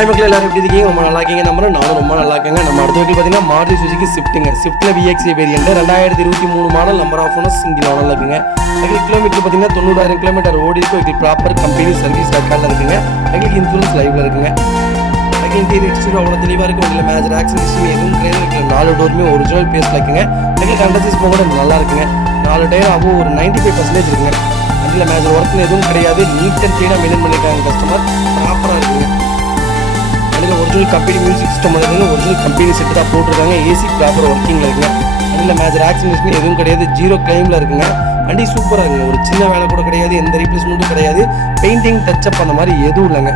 Hi மக்கள் எல்லாரும் எப்படி இருக்கீங்க? ரொம்ப நல்லா இருக்கீங்க. நானும் ரொம்ப நல்லா இருக்கேங்க. நம்ம அடுத்த வீட்டில் பார்த்தீங்கன்னா மாருதி சுசுகி ஸ்விஃப்ட்டுங்க. ஸ்விஃப்ட்டில் VXA variant 2023 model number of owners single ஓனரில் இருக்குங்க. எங்களுக்கு கிலோமீட்டர் பார்த்தீங்கன்னா 90,000 கிலோமீட்டர் ஓடி இருக்கும். எங்களுக்கு ப்ராப்பர் கம்பெனி சர்வீஸ் ரெக்கார்டில் இருக்குங்க. எங்களுக்கு இன்சூரன்ஸ் லைவ்ல இருக்குங்க. எங்களுக்கு இன்டீரியர் எக்ஸ்டீரியர் அவ்வளோ தெளிவாக இருக்கும். இதில் மேஜர் ஆக்சிடென்ட் எதுவும் கிடையாது. எங்களுக்கு 4 டோருமே ஒரிஜினல் பேஸில் இருக்குங்க. எங்களுக்கு அண்டர்சீஸ் போக கூட நல்லா இருக்குங்க. 4 டயர் ஆகும் ஒரு 95% இருக்குங்க. அதில் மேஜர் ஒர்க்னு எதுவும் கிடையாது. நீட் அண்ட் க்ளீனாக மெயின்டைன் பண்ணியிருக்காங்க. கஸ்டமர் ப்ராப்பராக இருக்குங்க. ஒரிஜினல் கம்பெனி மியூசிக் சிஸ்டம் வந்து ஒரிஜினல் கம்பெனி செட்டு தான் போட்டிருக்காங்க. ஏசி ப்ராப்பர் ஒர்க்கிங்கில் இருக்குங்க. அதில் மேஜர் ஆக்சிடென்ட் எதுவும் கிடையாது. 0 கிளைமில் இருக்குங்க. வண்டி சூப்பராக இருக்குங்க. ஒரு சின்ன வேலை கூட கிடையாது. எந்த ரீப்ளேஸ்மெண்ட்டும் கிடையாது. பெயிண்டிங் டச்சப் அந்த மாதிரி எதுவும் இல்லைங்க.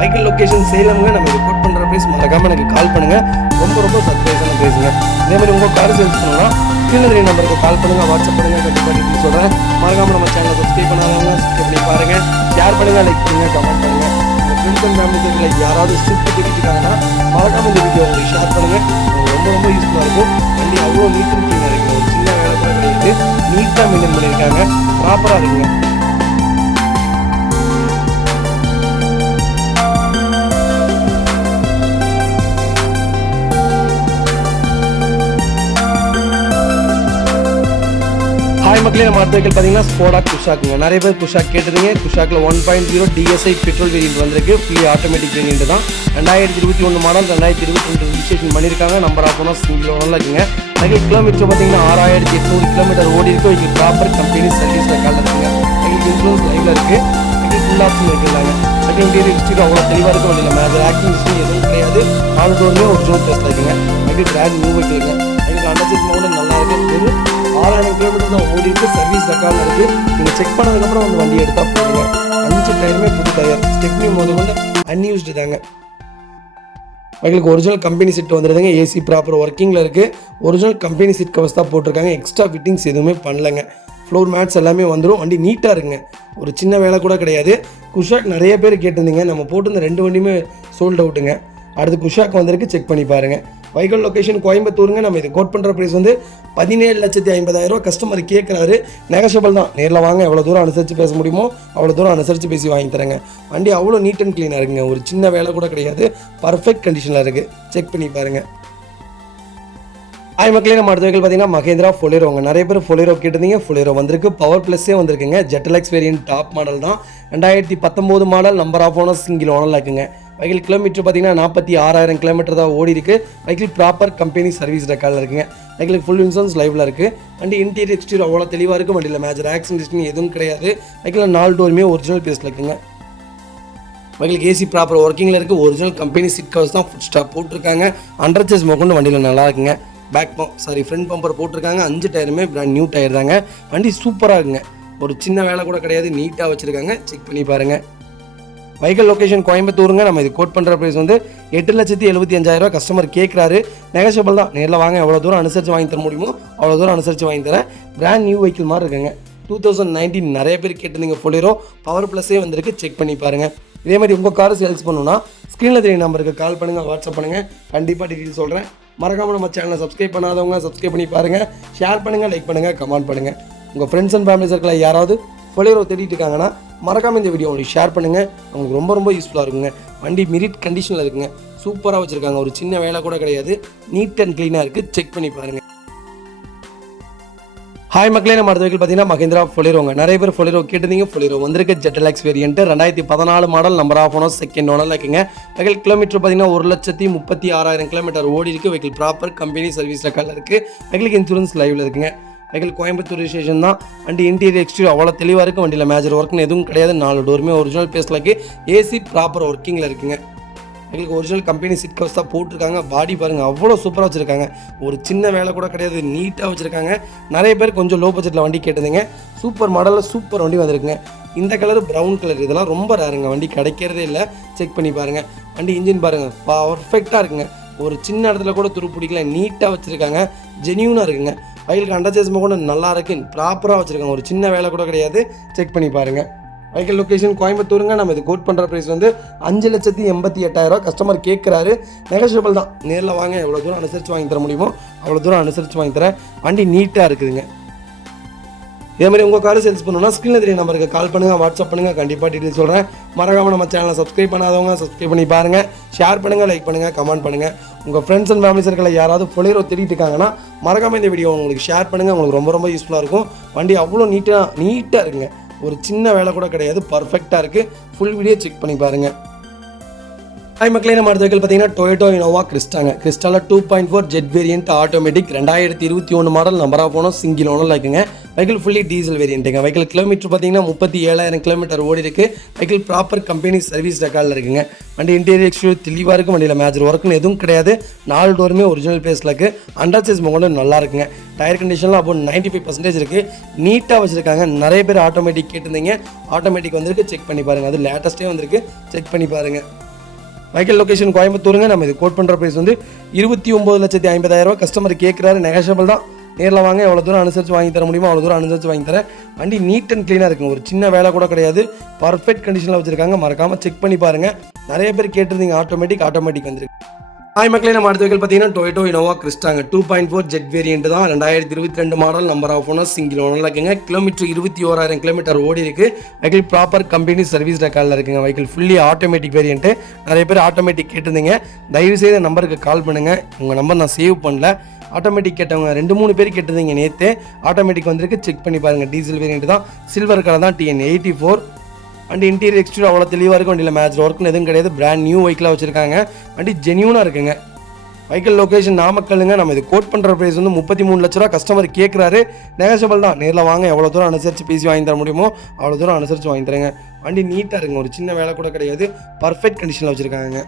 வெஹிக்கிள் லொக்கேஷன் சேலம்ங்க. நம்ம ரிப்போர்ட் பண்ணுற ப்ரைஸ் மறக்காமல் எனக்கு கால் பண்ணுங்கள். ரொம்ப சர்ப்ரைஸான ப்ரைஸுங்க. இதே மாதிரி உங்கள் கார் சேல்ஸ் பண்ணணும்னா கீழே நம்பருக்கு கால் பண்ணுங்கள், வாட்ஸ்அப் பண்ணுங்கள். கண்டிப்பாக டீட்டெயில் சொல்கிறேன். மறக்காமல் நம்ம சேனலை சப்ஸ்கிரைப் பண்ணாதவங்க சப்ஸ்கிரைப் பண்ணி பாருங்கள். ஷேர் பண்ணுங்கள், லைக் பண்ணுங்கள், கமெண்ட் பண்ணுங்கள். ஃப்ரெண்ட்ஸ் அண்ட் ஃபேமிலி யாராவது ஸ்விஃப்ட் தெரிஞ்சுக்காங்கன்னா மறக்காமல் இந்த வீடியோ உங்களுக்கு ஷேர் பண்ணுங்கள். ரொம்ப யூஸ்ஃபுல்லாக இருக்கும். வண்டி அவ்வளோ நீட் அண்ட் க்ளீனாக இருக்குங்க. ஒரு சின்ன வேலை கூட கிடையாது. நீட்டாக மெயின்டைன் பண்ணியிருக்காங்க. ப்ராப்பராக இருக்குங்க. ஹாய் மக்களே, நம்ம அடுத்த வெஹிக்கிள் பார்த்தீங்கன்னா ஸ்கோடா குஷாக்குங்க. நிறைய பேர் குஷாக் கேட்டிருந்தீங்க. குஷாக்கில் 1.0 DSI பெட்ரோல் வேரியன்ட் வந்திருக்கு. ஃபுல்லி ஆட்டோமேட்டிக் வேரியன்ட் தான். 2021 மாடல் 2022 ரிஜிஸ்ட்ரேஷன் பண்ணியிருக்காங்க. நம்பர் ஆஃப் ஓனர்ஸ் சிங்கிள் ஓனரில் இருக்குங்க. வெஹிக்கிள் கிலோமீட்டர் பார்த்தீங்கன்னா 6800 கிலோமீட்டர் ஓடி இருக்கும். இதுக்கு ப்ராப்பர் கம்பெனி சர்வீஸ் ரெக்கார்டில் இருக்குங்க. வெஹிக்கிள் இன்சூரன்ஸ் லைவ்ல இருக்குது. வெஹிக்கிள் ஃபுல் ஆப்ஷன் இருக்குங்க. வெஹிக்கிள் இன்டீரியர் எக்ஸ்டீரியர் அவ்வளோ தெளிவாக இருக்கும். வண்டியில் மேஜர் ஆக்சிடென்ட் எதுவும் கிடையாது. 4 டோருமே ஒரிஜினல் பேஸில் இருக்குங்க. வெஹிக்கிள் பிராண்ட் நியூ வெஹிக்கிள்ங்க. வெஹிக்கிள் அண்டர்சீட் மோட நல்லா இருக்குது. 6000 கிலோமீட்டர் தான் ஓடி இருக்கு. சர்வீஸ் ரெக்கார்டில் இருக்குது. நீங்கள் செக் பண்ணதுக்கப்புறம் வந்து வண்டி எடுத்தால் போடுங்க. 5 டயருமே புது டயர். ஸ்டெப்னி முதல் கொண்டு அன்யூஸ்டு தாங்க. எங்களுக்கு ஒரிஜினல் கம்பெனி சீட் வந்துடுதுங்க. ஏசி ப்ராப்பர் ஒர்க்கிங்கில் இருக்குது. ஒரிஜினல் கம்பெனி சீட் கவர்ஸ் தான் போட்டிருக்காங்க. எக்ஸ்ட்ரா ஃபிட்டிங்ஸ் எதுவுமே பண்ணலைங்க. ஃப்ளோர் மேட்ஸ் எல்லாமே வந்துடும். வண்டி நீட்டாக இருக்குங்க. ஒரு சின்ன வேலை கூட கிடையாது. குஷாக் நிறைய பேர் கேட்டிருந்தீங்க. நம்ம போட்டிருந்த 2 வண்டியுமே சோல்ட் அவுட்டுங்க. அடுத்து குஷாக் வந்திருக்கு. செக் பண்ணி பாருங்கள். வெஹிக்கிள் லொக்கேஷன் கோயம்புத்தூருங்க. நம்ம இது கோட் பண்ணுற ப்ரைஸ் வந்து 17,50,000. கஸ்டமர் கேட்குறாரு. நெகஷியபிள் தான். நேரில் வாங்க. எவ்வளோ தூரம் அனுசரித்து பேச முடியுமோ அவ்வளோ தூரம் அனுசரித்து பேசி வாங்கி தரேங்க. வண்டி அவ்வளோ நீட் அண்ட் க்ளீனாக இருக்குங்க. ஒரு சின்ன வேலை கூட கிடையாது. பர்ஃபெக்ட் கண்டிஷனில் இருக்குது. செக் பண்ணி பாருங்கள். ஹாய் மக்களே, நம்ம அடுத்த வெஹிக்கிள் பார்த்தீங்கன்னா மகேந்திரா ஃபொலேரோங்க. நிறைய பேர் ஃபொலேரோ கேட்டிருந்தீங்க. ஃபொலேரோ வந்திருக்கு. பவர் ப்ளஸ்ஸே வந்திருக்குங்க. ஜெட்டலெக்ஸ் வேரியன்ட் டாப் மாடல் தான். 2019 model number of owners single ஓனரில் இருக்குங்க. வெஹிக்கிள் கிலோமீட்டர் பார்த்தீங்கன்னா 46,000 கிலோமீட்டர் தான் ஓடி இருக்குது. வெஹிக்கிள் ப்ராப்பர் கம்பெனி சர்வீஸ் ரெக்கார்டில் இருக்குங்க. வெஹிக்கிளுக்கு ஃபுல் இன்சூரன்ஸ் லைவ்ல இருக்குது. வண்டி இன்டீரியர் எக்ஸ்டீரியர் அவ்வளோ தெளிவாக இருக்கும். வண்டியில் மேஜர் ஆக்சிடென்ட் எதுவும் கிடையாது. வெஹிக்கிள் 4 டோருமே ஒரிஜினல் பேஸில் இருக்குங்க. வெஹிக்கிளுக்கு ஏசி ப்ராப்பர் ஒர்க்கிங்கில் இருக்குது. ஒரிஜினல் கம்பெனி சீட் கவர்ஸ் தான் ஃபுட் ஸ்டாப் போட்டிருக்காங்க. அண்டர்சேஸ் கொண்டு வண்டியில் நல்லா இருக்குங்க. ஃப்ரண்ட் பம்பர் போட்டிருக்காங்க. 5 டயருமே பிராண்ட் நியூ டயர் தாங்க. வண்டி சூப்பராக இருக்குங்க. ஒரு சின்ன வேலை கூட கிடையாது. நீட்டாக வச்சுருக்காங்க. செக் பண்ணி பாருங்கள். வெஹிக்கிள் லொக்கேஷன் கோயம்புத்தூருங்க. நம்ம இது கோட் பண்ணுற ப்ரைஸ் வந்து 8,75,000. கஸ்டமர் கேட்குறாரு. நெகஷியபிள் தான். நேரில் வாங்க. எவ்வளோ தூரம் அனுசரித்து வாங்கி தர முடியுமோ அவ்வளோ தூரம் அனுசரித்து வாங்கி தரேன். பிராண்ட் நியூ வெஹிக்கிள் மாதிரி இருக்குங்க. 2019 நிறைய பேர் கேட்டிருந்தீங்க. ஃபொலேரோ பவர் ப்ளஸ்ஸே வந்திருக்கு. செக் பண்ணி பாருங்கள். இதே மாதிரி உங்கள் கார் சேல்ஸ் பண்ணணும்னா ஸ்க்ரீனில் தெரிய நம்பருக்கு கால் பண்ணுங்கள், வாட்ஸ்அப் பண்ணுங்கள். கண்டிப்பாக டீட்டெயில் சொல்கிறேன். மறக்காமல் நம்ம சேனலை சப்ஸ்கிரைப் பண்ணாதவங்க சப்ஸ்கிரைப் பண்ணி பாருங்கள். ஷேர் பண்ணுங்கள், லைக் பண்ணுங்கள், கமெண்ட் பண்ணுங்கள். உங்கள் ஃப்ரெண்ட்ஸ் அண்ட் ஃபேமிலி சர்க்கிளில் யாராவது ஃபொலேரோ தேடிட்டு இருக்காங்கன்னா மறக்காமல் இந்த வீடியோ உங்களுக்கு ஷேர் பண்ணுங்கள். உங்களுக்கு ரொம்ப யூஸ்ஃபுல்லாக இருக்குங்க. வண்டி மிரிட் கண்டிஷனில் இருக்குங்க. சூப்பராக வச்சுருக்காங்க. ஒரு சின்ன வேலை கூட கிடையாது. நீட் அண்ட் க்ளீனாக இருக்குது. செக் பண்ணி பாருங்கள். ஹாய் மக்களே, நம்ம அடுத்த வெஹிக்கிள் பார்த்தீங்கன்னா மகேந்திரா ஃபொலேரோங்க. நிறைய பேர் ஃபொலேரோ கேட்டிருந்தீங்க. ஃபொலேரோ வந்திருக்கு. ஜெட்டலெக்ஸ் variant 2014 model number of owners second ஓனரில் இருக்குங்க. வெஹிக்கிள் கிலோமீட்டர் பார்த்தீங்கன்னா 1,36,000 கிலோமீட்டர் ஓடி இருக்குது. வெஹிக்கிள் ப்ராப்பர் கம்பெனி சர்வீஸ் ரெக்கார்டில் இருக்குது. வெஹிக்கிளுக்கு இன்சூரன்ஸ் லைவ்ல இருக்குங்க. வெஹிக்கிள் கோயம்புத்தூர் ரிஜிஸ்ட்ரேஷன் தான். வண்டி இன்டீரியர் எக்ஸ்டீரியர் அவ்வளோ தெளிவாக இருக்கும். வண்டியில் மேஜர் ஒர்க்னு எதுவும் கிடையாது. 4 டோருமே ஒரிஜினல் பேஸில் இருக்குது. ஏசி ப்ராப்பர் ஒர்க்கிங்கில் இருக்குங்க. எங்களுக்கு ஒரிஜினல் கம்பெனி சீட் கவர்ஸ் தான் போட்டிருக்காங்க. பாடி பாருங்கள், அவ்வளோ சூப்பராக வச்சுருக்காங்க. ஒரு சின்ன வேலை கூட கிடையாது. நீட்டாக வச்சுருக்காங்க. நிறைய பேர் கொஞ்சம் லோ பட்ஜெட்டில் வண்டி கேட்டிருந்தீங்க. சூப்பர் மாடலில் சூப்பர் வண்டி வந்திருக்குங்க. இந்த கலர் ப்ரௌன் கலர் இதெல்லாம் ரொம்ப ரேருங்க. வண்டி கிடைக்கிறதே இல்லை. செக் பண்ணி பாருங்கள். வண்டி இன்ஜின் பாருங்கள், பர்ஃபெக்டாக இருக்குங்க. ஒரு சின்ன இடத்துல கூட துரு பிடிக்கல. நீட்டாக வச்சுருக்காங்க. ஜெனியூனாக இருக்குங்க. வெஹிக்கிளுக்கு அண்டர்சேஸ் கூட நல்லா இருக்குது. ப்ராப்பராக வச்சுருக்காங்க. ஒரு சின்ன வேலை கூட கிடையாது. செக் பண்ணி பாருங்கள். வெஹிக்கிள் லொக்கேஷன் கோயம்புத்தூருங்க. நம்ம இது கோட் பண்ணுற ப்ரைஸ் வந்து 5,88,000. கஸ்டமர் கேட்குறாரு. நெகஷியபிள் தான். நேரில் வாங்க. எவ்வளோ தூரம் அனுசரித்து வாங்கி தர முடியுமோ அவ்வளோ தூரம் அனுசரித்து வாங்கி தரேன். வண்டி நீட்டாக இருக்குதுங்க. இதே மாதிரி உங்கள் கார் சேல்ஸ் பண்ணணும்னா ஸ்க்ரீனில் தெரிய நம்பருக்கு கால் பண்ணுங்கள், வாட்ஸ்அப் பண்ணுங்கள், கண்டிப்பாக டீட்டெயில் சொல்கிறேன். மறக்காமல் நம்ம சேனலை சப்ஸ்கிரைப் பண்ணாதவங்க சப்ஸ்கிரைப் பண்ணி பாருங்கள், ஷேர் பண்ணுங்கள், லைக் பண்ணுங்கள், கமெண்ட் பண்ணுங்கள். உங்கள் ஃப்ரெண்ட்ஸ் அண்ட் ஃபேமிலி சர்க்கிளில் யாராவது பொலேரோ தேடிட்டு இருக்காங்கன்னா மறக்காமல் இந்த வீடியோ உங்களுக்கு ஷேர் பண்ணுங்கள். உங்களுக்கு ரொம்ப ரொம்ப யூஸ்ஃபுல்லாக இருக்கும். வண்டி அவ்வளோ நீட்டாக இருக்குங்க. ஒரு சின்ன வேலை கூட கிடையாது, பர்ஃபெக்டாக இருக்குது. ஃபுல் வீடியோ செக் பண்ணி பாருங்கள். ஹாய் மக்களே, நம்ம அடுத்த வெஹிக்கிள் பார்த்தீங்கன்னா டொயோட்டோ இனோவா கிறிஸ்டால 2.4 jet variant automatic 2021 model. Number of owner single ஓனரில் இருக்குங்க. வெஹிக்கிள் ஃபுல்லி டீசல் வேரியன்ட்டுங்க. வெஹிக்கிள் கிலோமீட்டர் பார்த்தீங்கன்னா 37,000 கிலோமீட்டர் ஓடி இருக்குது. வெஹிக்கிள் ப்ராப்பர் கம்பெனி சர்வீஸ் ரெக்கார்டில் இருக்குங்க. வண்டி இன்டீரியர் எக்ஸ்டீரியர் தெளிவாக இருக்கும். வண்டியில் மேஜர் ஒர்க்குன்னு எதுவும் கிடையாது. 4 டோருமே ஒரிஜினல் பேஸில் இருக்குது. அண்டர் சைஸ் மொகண்டு நல்லா இருக்குங்க. டயர் கண்டிஷனில் அப்போ 95% இருக்குது. நீட்டாக வச்சுருக்காங்க. நிறைய பேர் ஆட்டோமேட்டிக் கேட்டிருந்தீங்க. ஆட்டோமேட்டிக் வந்திருக்கு, செக் பண்ணி பாருங்கள். அது லேட்டஸ்ட்டே வந்திருக்கு, செக் பண்ணி பாருங்கள். வெஹிக்கிள் லொகேஷன் கோயம்புத்தூருங்க. நம்ம இது கோட் பண்ணுற ப்ரைஸ் வந்து 29,50,000 கஸ்டமர் கேட்குறாரு. நெகோஷியபிள் தான். நேரில் வாங்க, எவ்வளோ தூரம் அனுசரித்து வாங்கி தர முடியுமோ அவ்வளோ தூரம் அனுசரித்து வாங்கி தரேன். வண்டி நீட் அண்ட் க்ளீனாக இருக்குங்க. ஒரு சின்ன வேலை கூட கிடையாது. பர்ஃபெக்ட் கண்டிஷனில் வச்சுருக்காங்க. மறக்காமல் செக் பண்ணி பாருங்கள். நிறைய பேர் கேட்டிருந்தீங்க ஆட்டோமேட்டிக் வந்துருக்கு. ஹாய் மக்களே, நம்ம அடுத்த வெஹிக்கிள் பார்த்தீங்கன்னா டொயோட்டோ இனோவா கிறிஸ்டாங்க 2.4 ஜெட் வேரியன்ட் தான். 2022 model. Number of owner single ஓனரில் இருக்குங்க. கிலோமீட்டர் 21,000 கிலோமீட்டர் ஓடி இருக்குது. வெஹிக்கிள் ப்ராப்பர் கம்பெனி சர்வீஸ் ரெக்கார்டில் இருக்குங்க. Vehicle fully automatic variant. நிறைய பேர் ஆட்டோமேட்டிக் கேட்டிருந்தீங்க. தயவுசெய்து நம்பருக்கு கால் பண்ணுங்கள். உங்கள் நம்பர் நான் சேவ் பண்ணல. ஆட்டோமேட்டிக் கேட்டவங்க 2-3 பேர் கேட்டிருந்தீங்க நேற்று. ஆட்டோமேட்டிக் வந்திருக்கு, செக் பண்ணி பாருங்கள். டீசல் வேரியன்ட் தான். சில்வர் கலர் தான். TN84. வண்டி இன்டீரியர் எக்ஸ்டீரியர் அவ்வளோ தெளிவாக இருக்கும். வண்டியில் மேஜர் ஒர்க்குன்னு எதுவும் கிடையாது. பிராண்ட் நியூ வெஹிக்கிளாக வச்சுருக்காங்க. வண்டி ஜென்யூனாக இருக்குங்க. வெஹிக்கிள் லொகேஷன் நாமக்கல்லுங்க. நம்ம இது கோட் பண்ணுற ப்ரைஸ் வந்து 33 லட்ச ரூபா கஸ்டமர் கேட்குறாரு. நெகோஷியபிள் தான். நேரில் வாங்க, எவ்வளோ தூரம் அனுசரித்து பேசி வாங்கி தர முடியுமோ அவ்வளோ தூரம் அனுசரித்து வாங்கி தரேங்க. வண்டி நீட்டாக இருக்குங்க. ஒரு சின்ன வேலை கூட கிடையாது. பர்ஃபெக்ட் கண்டிஷனில் வச்சுருக்காங்க.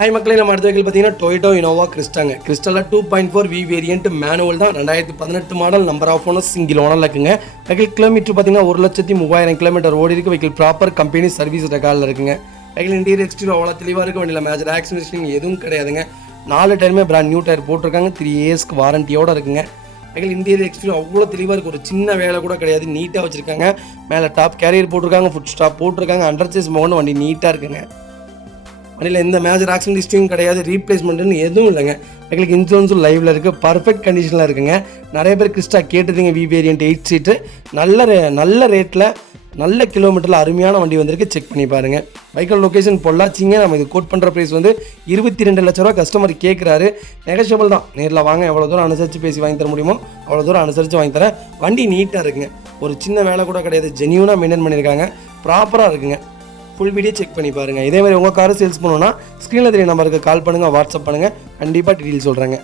ஹாய் மக்களே, நம்ம அடுத்த வெஹிக்கிள் பார்த்தீங்கன்னா டொயோட்டோ இனோவா கிறிஸ்டால 2.4 வி வேரியன்ட் மேனுவல் தான். 2018 model. Number of owner single ஓனரில் இருக்குங்க. வெஹிக்கிள் கிலோமீட்டர் பார்த்தீங்கன்னா 1,30,000 கிலோமீட்டர் ஓடி இருக்குது. வெஹிக்கிள் ப்ராப்பர் கம்பெனி சர்வீஸ் ரெக்கார்டில் இருக்குங்க. வெஹிக்கிள் இன்டீரியர் எக்ஸ்டீரியர் அவ்வளோ தெளிவாக இருக்குது. வண்டியில் மேஜர் ஆக்சிடென்ட் எதுவும் கிடையாதுங்க. 4 டயருமே பிராண்ட் நியூ டயர் போட்டிருக்காங்க. 3 இயர்ஸ்க்கு வாரண்டியோடு இருக்குங்க. வெஹிக்கிள் இன்டீரியர் எக்ஸ்டீரியர் அவ்வளோ தெளிவாக இருக்குது. ஒரு சின்ன வேலை கூட கிடையாது. நீட்டாக வச்சுருக்காங்க. மேலே டாப் கேரியர் போட்டிருக்காங்க. ஃபுட் ஸ்டாப் போட்டிருக்காங்க. அண்டர் சைஸ் மோகன். வண்டி நீட்டாக இருக்குங்க. வண்டியில் எந்த மேஜர் ஆக்சிடென்ட் ஹிஸ்ட்ரியும் கிடையாது. ரீப்ளேஸ்மெண்ட்டுன்னு எதுவும் இல்லைங்க. எங்களுக்கு இன்சூரன்ஸும் லைவில் இருக்குது. பர்ஃபெக்ட் கண்டிஷனில் இருக்குங்க. நிறைய பேர் கிறிஸ்டா கேட்டுருந்தீங்க. வி வேரியன்ட் 8 சீட்டு நல்ல ரேட்டில் நல்ல கிலோமீட்டரில் அருமையான வண்டி வந்திருக்கு. செக் பண்ணி பாருங்கள். வெஹிக்கிள் லொகேஷன் பொள்ளாச்சிங்க. நம்ம இது கோட் பண்ணுற ப்ரைஸ் வந்து 22 லட்ச ரூபா கஸ்டமர் கேட்குறாரு. நெகோஷியபிள் தான். நேரில் வாங்க, எவ்வளோ தூரம் அனுசரித்து பேசி வாங்கி தர முடியுமோ அவ்வளோ தூரம் அனுசரித்து வாங்கி தரேன். வண்டி நீட்டாக இருக்குங்க. ஒரு சின்ன வேலை கூட கிடையாது. ஜென்யூனாக மெயின்டைன் பண்ணியிருக்காங்க. ப்ராப்பராக இருக்குங்க. ஃபுல் வீடியோ செக் பண்ணி பாருங்கள். இதே மாதிரி உங்கள் காரை சேல்ஸ் பண்ணணும்னா ஸ்க்ரீனில் தெரிய நம்பருக்கு கால் பண்ணுங்கள், வாட்ஸ்அப் பண்ணுங்கள், கண்டிப்பாக டீட்டெயில் சொல்கிறேங்க.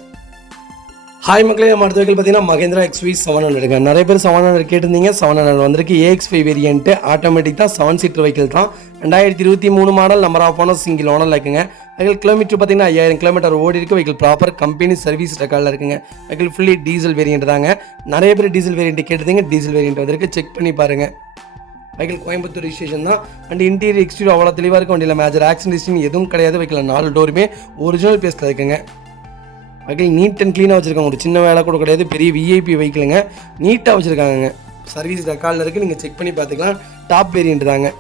ஹாய் மக்களே, நம்ம அடுத்த வெஹிக்கிள் பார்த்தீங்கன்னா மகேந்திரா XUV 700. நிறைய பேர் 700 கேட்டிருந்தீங்க. 700 வந்திருக்கு. AX5 வேரியன்ட்டு ஆட்டோமேட்டிக் தான். 7 சீட்டர் வெஹிக்கிள் தான். 2023 model. Number of owner single ஓனரில் இருக்குங்க. வெஹிக்கிள் கிலோமீட்டர் பார்த்தீங்கன்னா 5000 கிலோமீட்டர் ஓடி இருக்குது. வெஹிக்கிள் ப்ராப்பர் கம்பெனி சர்வீஸ் ரெக்கார்டில் இருக்குங்க. வெஹிக்கிள் ஃபுல்லி டீசல் வேரியன்ட் தாங்க. நிறைய பேர் டீசல் வேரியன்ட் கேட்டிருந்தீங்க. டீசல் வேரியன்ட் வந்திருக்கு, செக் பண்ணி பாருங்கள். வெஹிக்கிள் கோயம்புத்தூர் ரிஜிஸ்ட்ரேஷன் தான். வண்டி இன்டீரியர் எக்ஸ்டீரியர் அவ்வளோ தெளிவாக இருக்கும். வண்டியில் மேஜர் ஆக்சிடென்ட் ஹிஸ்ட்ரி எதுவும் கிடையாது. வெஹிக்கிள் 4 டோருமே ஒரிஜினல் பேஸில் இருக்குங்க. வெஹிக்கிள் நீட் அண்ட் க்ளீனாக வச்சுருக்காங்க. ஒரு சின்ன வேலை கூட கிடையாது. பெரிய VIP வெஹிக்கிளுங்க. நீட்டாக வச்சுருக்காங்க. சர்வீஸ் ரெக்கார்டில் இருக்குது. நீங்கள் செக் பண்ணி பார்த்துக்கலாம். டாப் வேரியன்ட் தாங்க.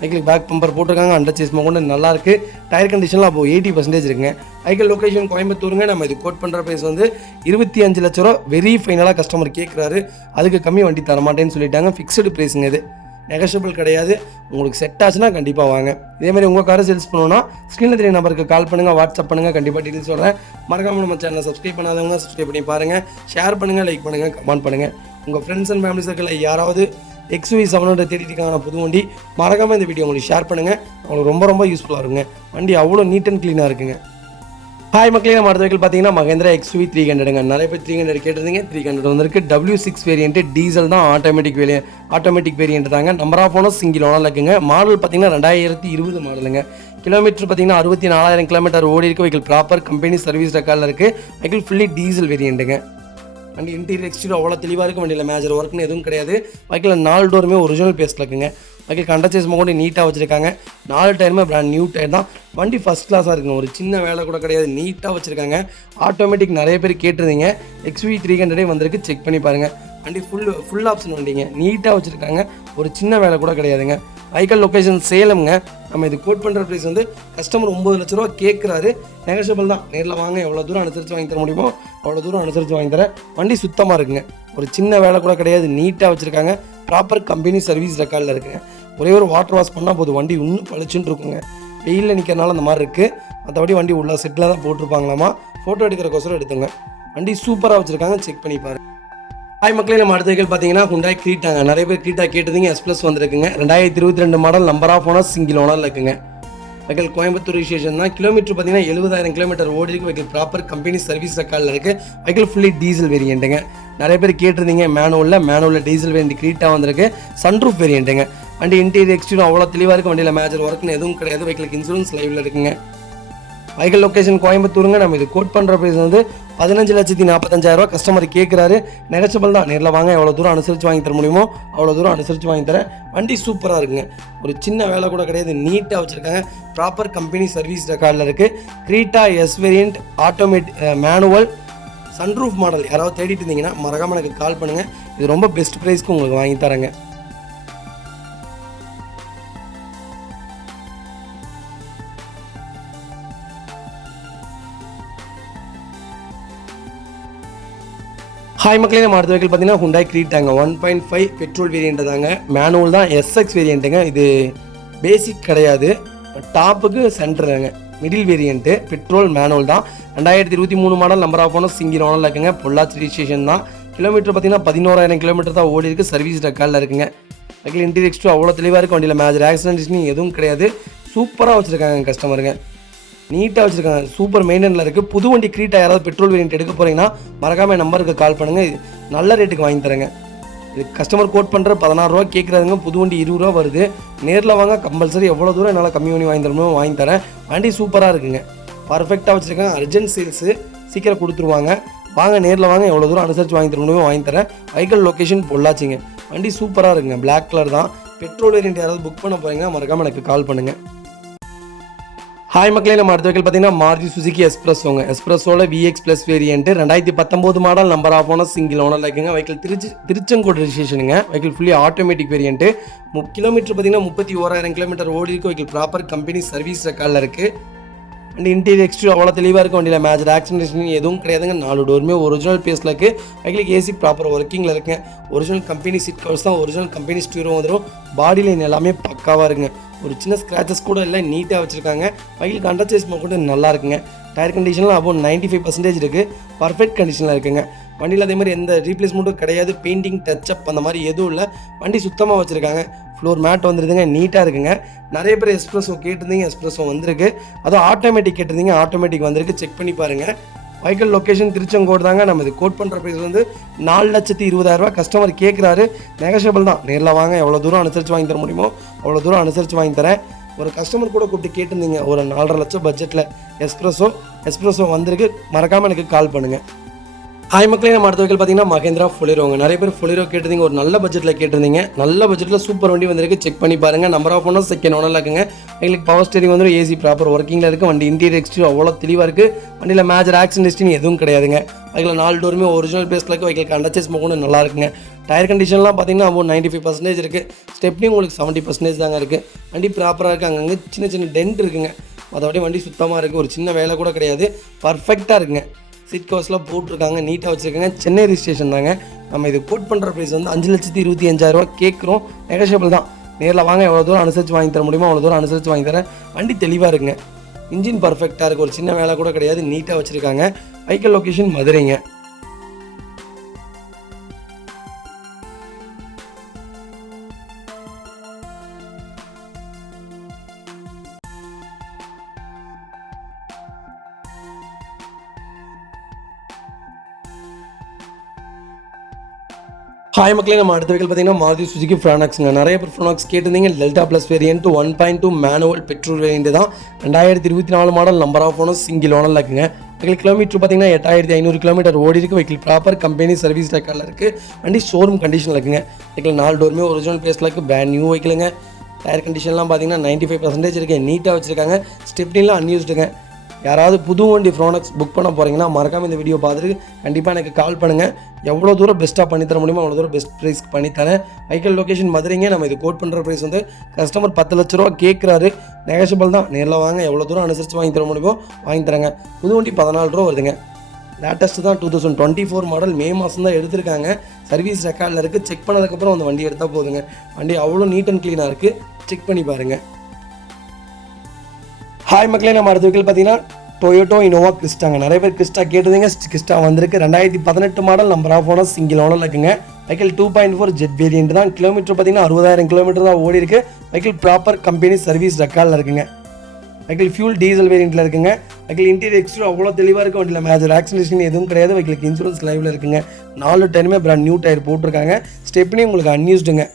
வெஹிக்கிள் பேக் பம்பர் போட்டிருக்காங்க. அண்டர் சேஸ் கொண்டு நல்லாயிருக்கு. டயர் கண்டிஷனில் அப்போ 80% இருக்குங்க. வெஹிக்கிள் லொகேஷன் கோயம்புத்தூருங்க. நம்ம இது கோட் பண்ணுற ப்ரைஸ் வந்து 25 லட்ச ரூபா வெரி ஃபைனலாக கஸ்டமர் கேட்குறாரு. அதுக்கு கம்மி வண்டி தரமாட்டேன்னு சொல்லிட்டாங்க. ஃபிக்ஸ்டு ப்ரைஸுங்க. இது நெகோஷியபிள் கிடையாது. உங்களுக்கு செட் ஆச்சுன்னா கண்டிப்பாக வாங்க. இதேமாதிரி உங்கள் காரை சேல்ஸ் பண்ணணும்னா ஸ்க்ரீனில் தெரிய நம்பருக்கு கால் பண்ணுங்கள், வாட்ஸ்அப் பண்ணுங்கள், கண்டிப்பாக டீட்டெயில் சொல்கிறேன். மறக்காமல் நம்ம சேனலை சப்ஸ்கிரைப் பண்ணாதவங்க சப்ஸ்கிரைப் பண்ணி பாருங்கள், ஷேர் பண்ணுங்கள், லைக் பண்ணுங்கள், கமெண்ட் பண்ணுங்கள். உங்கள் ஃப்ரெண்ட்ஸ் அண்ட் ஃபேமிலி சர்க்கிளில் யாராவது XUV 700 தேடிட்டு இருக்காங்க புது வண்டி, மறக்காமல் இந்த வீடியோ உங்களுக்கு ஷேர் பண்ணுங்கள். அவங்களுக்கு ரொம்ப ரொம்ப யூஸ்ஃபுல்லாக இருக்குங்க. வண்டி அவ்வளோ நீட் அண்ட் க்ளீனாக இருக்குங்க. ஹாய் மக்களே, நம்ம அடுத்த வெஹிக்கிள் பார்த்தீங்கன்னா மகேந்திரா XUV 300ங்க. நிறைய பேர் 300 கேட்டிருந்தீங்க. 300 வந்திருக்கு. W6 வேரியன்ட் டீசல் தான். ஆட்டோமேட்டிக் வேரியன்ட் தாங்க. நம்பர் ஆஃப் ஓனர் சிங்கிள் ஓனரில் இருக்குங்க. மாடல் பார்த்தீங்கன்னா 2020 மாடலுங்க. கிலோமீட்டர் பார்த்தீங்கன்னா 64,000 கிலோமீட்டர் ஓடி இருக்குது. வெஹிக்கிள் ப்ராப்பர் கம்பெனி சர்வீஸ் ரெக்கார்டில் இருக்குது. வெஹிக்கிள் ஃபுல்லி டீசல் வேரியண்ட்டுங்க. வண்டி இன்டீரியர் எக்ஸ்டீரியர் அவ்வளோ தெளிவாக இருக்கும். வண்டியில் மேஜர் ஒர்க்னு எதுவும் கிடையாது. வெஹிக்கிள் 4 டோருமே ஒரிஜினல் பேஸில் இருக்குங்க. வெஹிக்கிள் கண்டச்சேஸ் கொண்டு நீட்டாக வச்சுருக்காங்க. 4 டயருமே பிராண்ட் நியூ டயர் தான். வண்டி ஃபஸ்ட் கிளாஸாக இருக்குங்க. ஒரு சின்ன வேலை கூட கிடையாது. நீட்டாக வச்சுருக்காங்க. ஆட்டோமேட்டிக் நிறைய பேர் கேட்டிருந்தீங்க. XUV 300 வந்திருக்கு. செக் பண்ணி பாருங்கள். வண்டி ஃபுல் ஆப்ஷன் வண்டிங்க. நீட்டாக வச்சுருக்காங்க. ஒரு சின்ன வேலை கூட கிடையாதுங்க. வெஹிக்கிள் லொக்கேஷன் சேலம்ங்க. நம்ம இது கோட் பண்ணுற ப்ரைஸ் வந்து கஸ்டமர் 9 லட்ச ரூபா கேட்குறாரு. நெகோஷியபிள் தான். நேரில் வாங்க, எவ்வளோ தூரம் அனுசரித்து வாங்கி தர முடியுமோ அவ்வளோ தூரம் அனுசரித்து வாங்கி தரேன். வண்டி சுத்தமாக இருக்குங்க. ஒரு சின்ன வேலை கூட கிடையாது, நீட்டாக வச்சுருக்காங்க. ப்ராப்பர் கம்பெனி சர்வீஸ் ரெக்கார்டில் இருக்குங்க. ஒரே ஒரு வாட்டர் வாஷ் பண்ணால் போதும், வண்டி இன்னும் பளிச்சுன்னு இருக்குங்க. வெயிலில் நிற்கிறனால அந்த மாதிரி இருக்குது. மற்றபடி வண்டி உள்ள செட்டில் தான் போட்டிருப்பாங்களாமா. ஃபோட்டோ எடுக்கிறக்கோசரம் எடுத்துங்க. வண்டி சூப்பராக வச்சுருக்காங்க, செக் பண்ணி பாருங்கள். ஹாய் மக்களே, நம்ம அடுத்த வெஹிக்கிள் பார்த்தீங்கன்னா ஹுண்டாய் கிரீட்டாங்க. நிறைய பேர் கிரீட்டா கேட்டதுங்க. S+ வந்திருக்குங்க. 2022 model, number of owner, single ஓனரில் இருக்குங்க. வெஹிக்கிள் கோயம்புத்தூர் ரிஜிஸ்ட்ரேஷன் தான். கிலோமீட்டர் பார்த்தீங்கன்னா 70,000 கிலோமீட்டர் ஓடி இருக்கு. வெஹிக்கிள் ப்ராப்பர் கம்பெனி சர்வீஸ் ரெக்கார்டில் இருக்குது. வெஹிக்கிள் ஃபுல்லி டீசல் வேரியண்ட்டுங்க. நிறைய பேர் கேட்டிருந்தீங்க. மேனுவலில் டீசல் வேரியண்ட் கிரீட்டா வந்திருக்கு. சன்ரூஃப் வேரியண்ட்டுங்க. வண்டி இன்டீரியர் எக்ஸ்டீரியர் அவ்வளோ தெளிவாக இருக்குது. வண்டியில் மேஜர் ஒர்க்னு எதுவும் கிடையாது. வெஹிக்கிளுக்கு இன்சூரன்ஸ் லைவில் இருக்குங்க. வெஹிக்கிள் லொக்கேஷன் கோயம்புத்தூருங்க. நம்ம இது கோட் பண்ணுற ப்ரைஸ் வந்து 15,45,000 கஸ்டமர் கேட்குறாரு. நெகச்சபிள் தான். நேரில் வாங்க, எவ்வளோ தூரம் அனுசரித்து வாங்கி தர முடியுமோ அவ்வளோ தூரம் அனுசரித்து வாங்கி தரேன். வண்டி சூப்பராக இருக்குங்க. ஒரு சின்ன வேலை கூட கிடையாது, நீட்டாக வச்சுருக்காங்க. ப்ராப்பர் கம்பெனி சர்வீஸ் ரெக்கார்டில் இருக்குது. கிரீட்டா S variant, manual, sunroof model. யாராவது தேடிட்டு இருந்தீங்கன்னா மறக்காமல் எனக்கு கால் பண்ணுங்கள். இது ரொம்ப பெஸ்ட் ப்ரைஸ்க்கு உங்களுக்கு வாங்கி தரேங்க. ஹாய் மக்களே, நம்ம அடுத்த வெஹிக்கிள் பார்த்தீங்கன்னா ஹுண்டாய் கிரீட்டாங்க. 1.5 பெட்ரோல் வேரியண்ட் தாங்க. மேனுவல் தான், SX வேரியண்ட்டுங்க. இது பேசிக் கிடையாது, டாப்புக்கு சென்டருங்க. மிடில் வேரியண்ட்டு, பெட்ரோல் மேனுவல் தான். 2023 model, number of owner, single ஓனரில் இருக்குங்க. பொள்ளாச்சி ரிஜிஸ்ட்ரேஷன் தான். கிலோமீட்டர் பார்த்தீங்கன்னா 11,000 கிலோமீட்டர் தான் ஓடி இருக்குது. சர்வீஸ் ரெக்கார்டில் இருக்குங்க. வெஹிக்கிள் இன்டீரியர் எக்ஸ்ட்ரா அவ்வளோ தெளிவாக இருக்குது. வண்டியில் மேஜர் ஆக்சிடென்ட் எதுவும் கிடையாது. சூப்பராக வச்சுருக்காங்க கஸ்டமருங்க. நீட்டாக வச்சுருக்காங்க. சூப்பர் மெயின்டெனில் இருக்குது. புது வண்டி கிரீட்டா யாராவது பெட்ரோல் வேரியண்ட் எடுக்க போகிறீங்கன்னா மறக்காமல் நம்பருக்கு கால் பண்ணுங்கள். நல்ல ரேட்டுக்கு வாங்கி தரேங்க. இது கஸ்டமர் கோட் பண்ணுற 16 ரூபா கேட்குறாங்க. புது வண்டி 20 ரூபா வருது. நேரில் வாங்க, கம்பல்சரி எவ்வளோ தூரம் என்னால் கம்மி பண்ணி வாங்கி தரணுமோ வாங்கி தரேன். வண்டி சூப்பராக இருக்குங்க. பர்ஃபெக்டாக வச்சுருக்காங்க. அர்ஜென்ட் சேல்ஸு, சீக்கிரம் கொடுத்துருவாங்க. வாங்க, நேரில் வாங்க, எவ்வளோ தூரம் அனுசரித்து வாங்கி தரணுமோ வாங்கி தரேன். வெஹிக்கிள் லொக்கேஷன் பொள்ளாச்சிங்க. வண்டி சூப்பராக இருக்குங்க. பிளாக் கலர் தான். பெட்ரோல் வேரியண்ட் யாராவது புக் பண்ண போகிறீங்கன்னா மறக்காமல் எனக்கு கால் பண்ணுங்கள். ஹாய் மக்களே, நம்ம அடுத்த வெஹிக்கிள் பார்த்தீங்கன்னா மாருதி சுசுகி எஸ்பிரஸோங்க. எஸ்பிரஸோட VX+ variant, 2019 model, number of owner, single ஓனரில் இருக்குங்க. வெஹிக்கிள் திருச்செங்கோடு ரிஜிஸ்ட்ரேஷனுங்க. Vehicle fully automatic variant. Kilometre பார்த்தீங்கன்னா 31,000 கிலோமீட்டர் ஓடி இருக்குது. வெஹிக்கிள் ப்ராப்பர் கம்பெனி சர்வீஸ் ரெக்கார்டில் இருக்குது. அண்ட் இன்டீரியர் எக்ஸ்டீரியர் அவ்வளோ தெளிவாக இருக்கும். வண்டியில் மேஜர் ஆக்சிடென்ட் எதுவும் கிடையாதுங்க. 4 டோருமே ஒரிஜினல் பேஸில் இருக்குது. வெஹிக்கிளுக்கு AC ப்ராப்பர் ஒர்க்கிங்கில் இருக்குங்க. ஒரிஜினல் கம்பெனி சீட் கவர்ஸ் தான். ஒரிஜினல் கம்பெனி ஸ்டீரியோ வந்துடும். பாடி லைன் எல்லாமே பக்காவாக இருக்குங்க. ஒரு சின்ன ஸ்க்ராச்சஸ் கூட இல்லை, நீட்டாக வச்சுருக்காங்க. வெஹிக்கிளுக்கு அண்டர் சேஸ்மெண்ட் கூட நல்லா இருக்குங்க. டயர் கண்டிஷன்லாம் அபோவ் 95% இருக்குது. பர்ஃபெக்ட் கண்டிஷனில் இருக்குங்க. வண்டியில் அதே மாதிரி எந்த ரீப்ளேஸ்மெண்ட்டும் கிடையாது. பெயிண்டிங், டச்சப் அந்த மாதிரி எதுவும் இல்லை. வண்டி சுத்தமாக வச்சுருக்காங்க. ஃப்ளோர் மேட் வந்துருதுங்க. நீட்டாக இருக்குங்க. நிறைய பேர் எஸ்பிரஸோ கேட்டிருந்தீங்க. எஸ்பிரஸோ வந்திருக்கு. அதுவும் ஆட்டோமேட்டிக் கேட்டிருந்தீங்க. ஆட்டோமேட்டிக் வந்திருக்கு. செக் பண்ணி பாருங்கள். வெஹிக்கிள் லொக்கேஷன் திருச்செங்கோடு தாங்க. நம்ம இது கோட் பண்ணுற ப்ரைஸ் வந்து 4,20,000 கஸ்டமர் கேட்குறாரு. நெகஷியபிள் தான். நேரில் வாங்க, எவ்வளோ தூரம் அனுசரித்து வாங்கி தர முடியுமோ அவ்வளோ தூரம் அனுசரித்து வாங்கி தரேன். ஒரு கஸ்டமர் கூட கூப்பிட்டு கேட்டிருந்தீங்க. ஒரு 4.5 லட்சம் பட்ஜெட்டில் எஸ்பிரஸோ வந்திருக்கு. மறக்காமல் எனக்கு கால் பண்ணுங்கள். ஹாய் மக்களே, நம்ம அடுத்த வெஹிக்கிள் பார்த்தீங்கன்னா மகேந்திரா ஃபொலிரோங்க. நிறைய பேர் ஃபொலிரோ கேட்டிருந்தீங்க. ஒரு நல்ல பட்ஜெட்டில் கேட்டிருந்தீங்க. நல்ல பட்ஜெட்டில் சூப்பர் வண்டி வந்திருக்கு. செக் பண்ணி பாருங்கள். நம்பர் ஆஃப் ஓனர், செகண்ட் ஓனரில் இருக்குங்க. எங்களுக்கு பவர் ஸ்டீரிங் வந்து AC ப்ராப்பர் ஒர்க்கிங்கில் இருக்குது. வண்டி இன்டீரியர் எக்ஸ்டீரியர் அவ்வளோ தெளிவாக இருக்குது. வண்டியில் மேஜர் ஆக்சிடென்ட் எதுவும் கிடையாதுங்க. வெஹிக்கிள் 4 டோருமே ஒரிஜினல் பேஸில் இருக்குது. வெஹிக்கிளுக்கு அண்டர் சேஸ்மெண்ட் கூட நல்லா இருக்குங்க. டயர் கண்டிஷன்லாம் பார்த்தீங்கன்னா அபோவ் 95% இருக்குது. ஸ்டெப்னி உங்களுக்கு 70% தாங்க இருக்குது. வண்டி ப்ராப்பராக இருக்குது. அங்கங்கே சின்ன சின்ன டென்ட் இருக்குங்க. மற்றபடி வண்டி சுத்தமாக இருக்குது. ஒரு சின்ன வேலை கூட கிடையாது. பர்ஃபெக்டாக இருக்குங்க. சீட் கவர்ஸ்லாம் போட்டிருக்காங்க. நீட்டாக வச்சுருக்காங்க. சென்னை ரிஜிஸ்ட்ரேஷன் தாங்க. நம்ம இது கோட் பண்ணுற ப்ரைஸ் வந்து 5,25,000 கேட்குறோம். நெகஷியபிள் தான். நேரில் வாங்க, எவ்வளோ தூரம் அனுசரித்து வாங்கி தர முடியுமோ அவ்வளோ தூரம் அனுசரித்து வாங்கி தரேன். வண்டி தெளிவாக இருக்குங்க. இன்ஜின் பர்ஃபெக்டாக இருக்குது. ஒரு சின்ன வேலை கூட கிடையாது. நீட்டாக வச்சுருக்காங்க. Vehicle location மதுரைங்க. ஹாய் மக்களே, நம்ம அடுத்த வெஹிக்கிள் பார்த்தீங்கன்னா மாருதி சுசுகி ஃப்ரானாக்ஸுங்க. நிறைய பேர் ஃப்ரானாக்ஸ் கேட்டிருந்தீங்க. டெல்டா+ வேரியண்ட் 1.2 மேனுவல் பெட்ரோல் வேரியண்ட் தான். 2024 model, number of owner, single ஓனரில் இருக்குங்க. வெஹிக்கிள் கிலோமீட்டர் பார்த்தீங்கன்னா 8,500 கிலோமீட்டர் ஓடி இருக்குது. வெஹிக்கிள் ப்ராப்பர் கம்பெனி சர்வீஸ் ரெக்கார்டில் இருக்குது. வண்டி ஷோரூம் கண்டிஷனில் இருக்குங்க. வெஹிக்கிள் 4 டோருமே ஒரிஜினல் பேஸில் இருக்குது. பிராண்ட் நியூ வெஹிக்கிளுங்க. டயர் கண்டிஷன்லாம் பார்த்தீங்கன்னா 95% இருக்குது. நீட்டாக வச்சுருக்காங்க. ஸ்டெப்னிலாம் அன்யூஸ்டுங்க. யாராவது புது வண்டி ஃப்ரானாக்ஸ் புக் பண்ண போகிறீங்கன்னா மறக்காமல் இந்த வீடியோ பார்த்துட்டு கண்டிப்பாக எனக்கு கால் பண்ணுங்கள். எவ்வளோ தூரம் பெஸ்ட்டாக பண்ணித்தர முடியுமோ அவ்வளோ தூரம் பெஸ்ட் ப்ரைஸ்க்கு பண்ணித்தரேன். வெஹிக்கிள் லொக்கேஷன் மதுரைங்க. நம்ம இது கோட் பண்ணுற ப்ரைஸ் வந்து கஸ்டமர் 10 லட்ச ரூபா கேட்குறாரு. நெகஷியபிள் தான். நேரில் வாங்க, எவ்வளோ தூரம் அனுசரித்து வாங்கி தர முடியுமோ வாங்கி தரேங்க. புது வண்டி 14 ரூபா வருதுங்க. லேட்டஸ்ட்டு தான் 2024 மாடல் மே மாதம் தான் எடுத்திருக்காங்க. சர்வீஸ் ரெக்கார்டில் இருக்குது. செக் பண்ணதுக்கப்புறம் அந்த வண்டி எடுத்தால் போதுங்க. வண்டி அவ்வளோ நீட் அண்ட் க்ளீனாக இருக்குது. செக் பண்ணி பாருங்கள். ஹாய் மக்களே, நம்ம அடுத்த வெஹிக்கிள் பார்த்தீங்கன்னா டொயோட்டோ இனோவா கிறிஸ்டாங்க. நிறைய பேர் கிறிஸ்டா கேட்டுதுங்க. கிறிஸ்டா வந்திருக்கு. 2018 model, number of owner, single ஓனரில் இருக்குங்க. வெஹிக்கிள் 2.4 ஜெட் வேரியன்ட் தான். கிலோமீட்டர் பார்த்தீங்கன்னா 60,000 கிலோமீட்டர் தான் ஓடி இருக்கு. வெஹிக்கிள் ப்ராப்பர் கம்பெனி சர்வீஸ் ரெக்கார்டில் இருக்குங்க. வெஹிக்கிள் ஃபியூல் டீசல் வேரியண்ட்டில் இருக்குங்க. வெஹிக்கிள் இன்டீரியர் எக்ஸ்ட்ரா அவ்வளோ தெளிவாக இருக்கும். வண்டியில் மேஜர் ஆக்சிடேஷன் எதுவும் கிடையாது. வெஹிக்கிளுக்கு இன்சூரன்ஸ் லைவில் இருக்குங்க. 4 டயருமே பிராண்ட் நியூ டயர் போட்டிருக்காங்க. ஸ்டெப்னி உங்களுக்கு அன்யூஸ்டுங்க.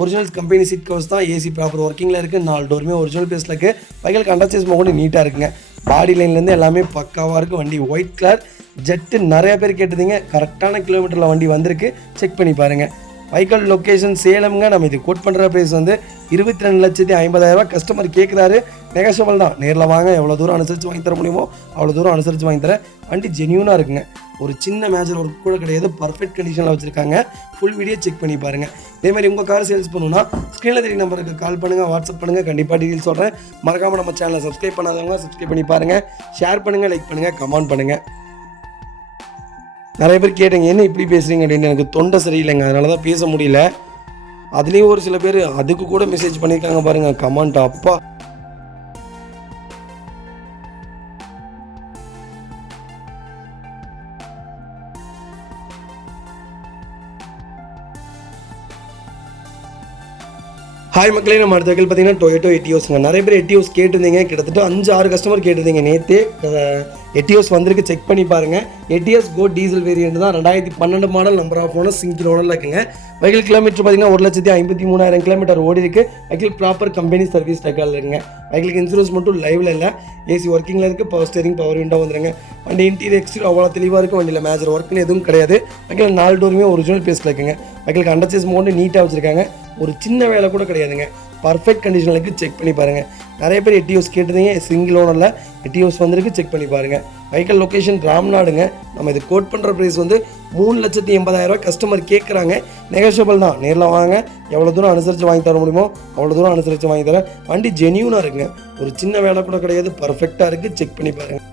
ஒரிஜினல் கம்பெனி சீட் கவர்ஸ் தான். ஏசி ப்ராப்பர் ஒர்க்கிங்கில் இருக்குது. 4 டோருமே ஒரிஜினல் பேஸில் இருக்குது. வெஹிக்கிள் அண்டர்சேஸ் கூட நீட்டாக இருக்குங்க. பாடி லைன்லேருந்து எல்லாமே பக்காவாக இருக்குது. வண்டி ஒயிட் கலர் ஜெட்டு. நிறைய பேர் கேட்டதுங்க. கரெக்டான கிலோமீட்டரில் வண்டி வந்திருக்கு. செக் பண்ணி பாருங்கள். வெஹிக்கிள் லொக்கேஷன் சேலம்ங்க. நம்ம இது கோட் பண்ணுற ப்ரைஸ் வந்து 22,50,000. கஸ்டமர் கேட்குறாரு. நெகோஷியபிள் தான். நேரில் வாங்க. எவ்வளோ தூரம் அனுசரித்து வாங்கி தர முடியுமோ அவ்வளோ தூரம் அனுசரித்து வாங்கி தரேன். வண்டி ஜென்யூனாக இருக்குங்க. ஒரு சின்ன மேஜர் ஒர்க் கூட கிடையாது. பர்ஃபெக்ட் கண்டிஷனில் வச்சுருக்காங்க. ஃபுல் வீடியோ செக் பண்ணி பாருங்கள். இதேமாதிரி உங்கள் கார் சேல்ஸ் பண்ணணும்னா ஸ்க்ரீனில் தெரிய நம்பருக்கு கால் பண்ணுங்கள், வாட்ஸ்அப் பண்ணுங்கள். கண்டிப்பாக டீட்டெயில் சொல்கிறேன். மறக்காமல் நம்ம சேனலை சப்ஸ்கிரைப் பண்ணாதவங்க சப்ஸ்கிரைப் பண்ணி பாருங்கள். ஷேர் பண்ணுங்கள், லைக் பண்ணுங்கள், கமெண்ட் பண்ணுங்கள். நிறைய பேர் கேட்டீங்க, என்ன இப்படி பேசுகிறீங்க அப்படின்னு. எனக்கு தொண்டை சரியில்லைங்க, அதனால தான் பேச முடியல. அதுலேயும் ஒரு சில பேர் அதுக்கு கூட மெசேஜ் பண்ணியிருக்காங்க பாருங்கள், கமெண்ட். அப்பா, ஹாய் மக்களே, நம்ம அடுத்த வெஹிக்கிள் பார்த்தீங்கன்னா டொயோட்டோ எட்டியோஸ்ங்க. நிறைய பேர் எட்டியோஸ் கேட்டிருந்தீங்க. கிட்டத்தட்ட 5-6 கஸ்டமர் கேட்டிருந்தீங்க. நேற்றே எட்டியோஸ் வந்திருக்கு. செக் பண்ணி பாருங்கள். எட்டியோஸ் கோ டீசல் வேரியன்ட் தான். 2012 model, number of owner, single ஓனரில் இருக்குங்க. வெஹிக்கிள் கிலோமீட்டர் பார்த்தீங்கன்னா 1,53,000 கிலோமீட்டர் ஓடி இருக்குது. வெஹிக்கிள் ப்ராப்பர் கம்பெனி சர்வீஸ் ரெக்கார்டில் இருக்குங்க. வெஹிக்கிளுக்கு இன்சூரன்ஸ் மட்டும் லைவில் இல்லை. ஏசி ஒர்க்கிங்கில் இருக்குது. பவர் ஸ்டேரிங், பவர் விண்டோ வந்துருங்க. வண்டி இன்டீரியர் எக்ஸ்டீரியர் அவ்வளோ தெளிவாக இருக்கும். வண்டியில் மேஜர் ஒர்க்குன்னு எதுவும் கிடையாது. வெஹிக்கிள் 4 டோருமே ஒரிஜினல் பேஸில் இருக்குங்க. வெஹிக்கிளுக்கு அண்டர்சேஸ் மட்டும் நீட்டாக வச்சுருக்காங்க. ஒரு சின்ன வேலை கூட கிடையாதுங்க. பர்ஃபெக்ட் கண்டிஷனுக்கு செக் பண்ணி பாருங்கள். நிறைய பேர் எட்டியோஸ் கேட்டதுங்க. சிங்கிள் ஓனரில் எட்டியோஸ் வந்திருக்கு. செக் பண்ணி பாருங்கள். வெஹிக்கிள் லொக்கேஷன் ராம்நாடுங்க. நம்ம இது கோட் பண்ணுற ப்ரைஸ் வந்து 3,80,000. கஸ்டமர் கேட்குறாங்க. நெகோஷியபிள் தான். நேரில் வாங்க. எவ்வளோ தூரம் அனுசரித்து வாங்கி தர முடியுமோ அவ்வளோ தூரம் அனுசரித்து வாங்கி தரேன். வண்டி ஜென்யூனாக இருக்குங்க. ஒரு சின்ன வேலை கூட கிடையாது. பர்ஃபெக்டாக இருக்குது. செக் பண்ணி பாருங்கள்.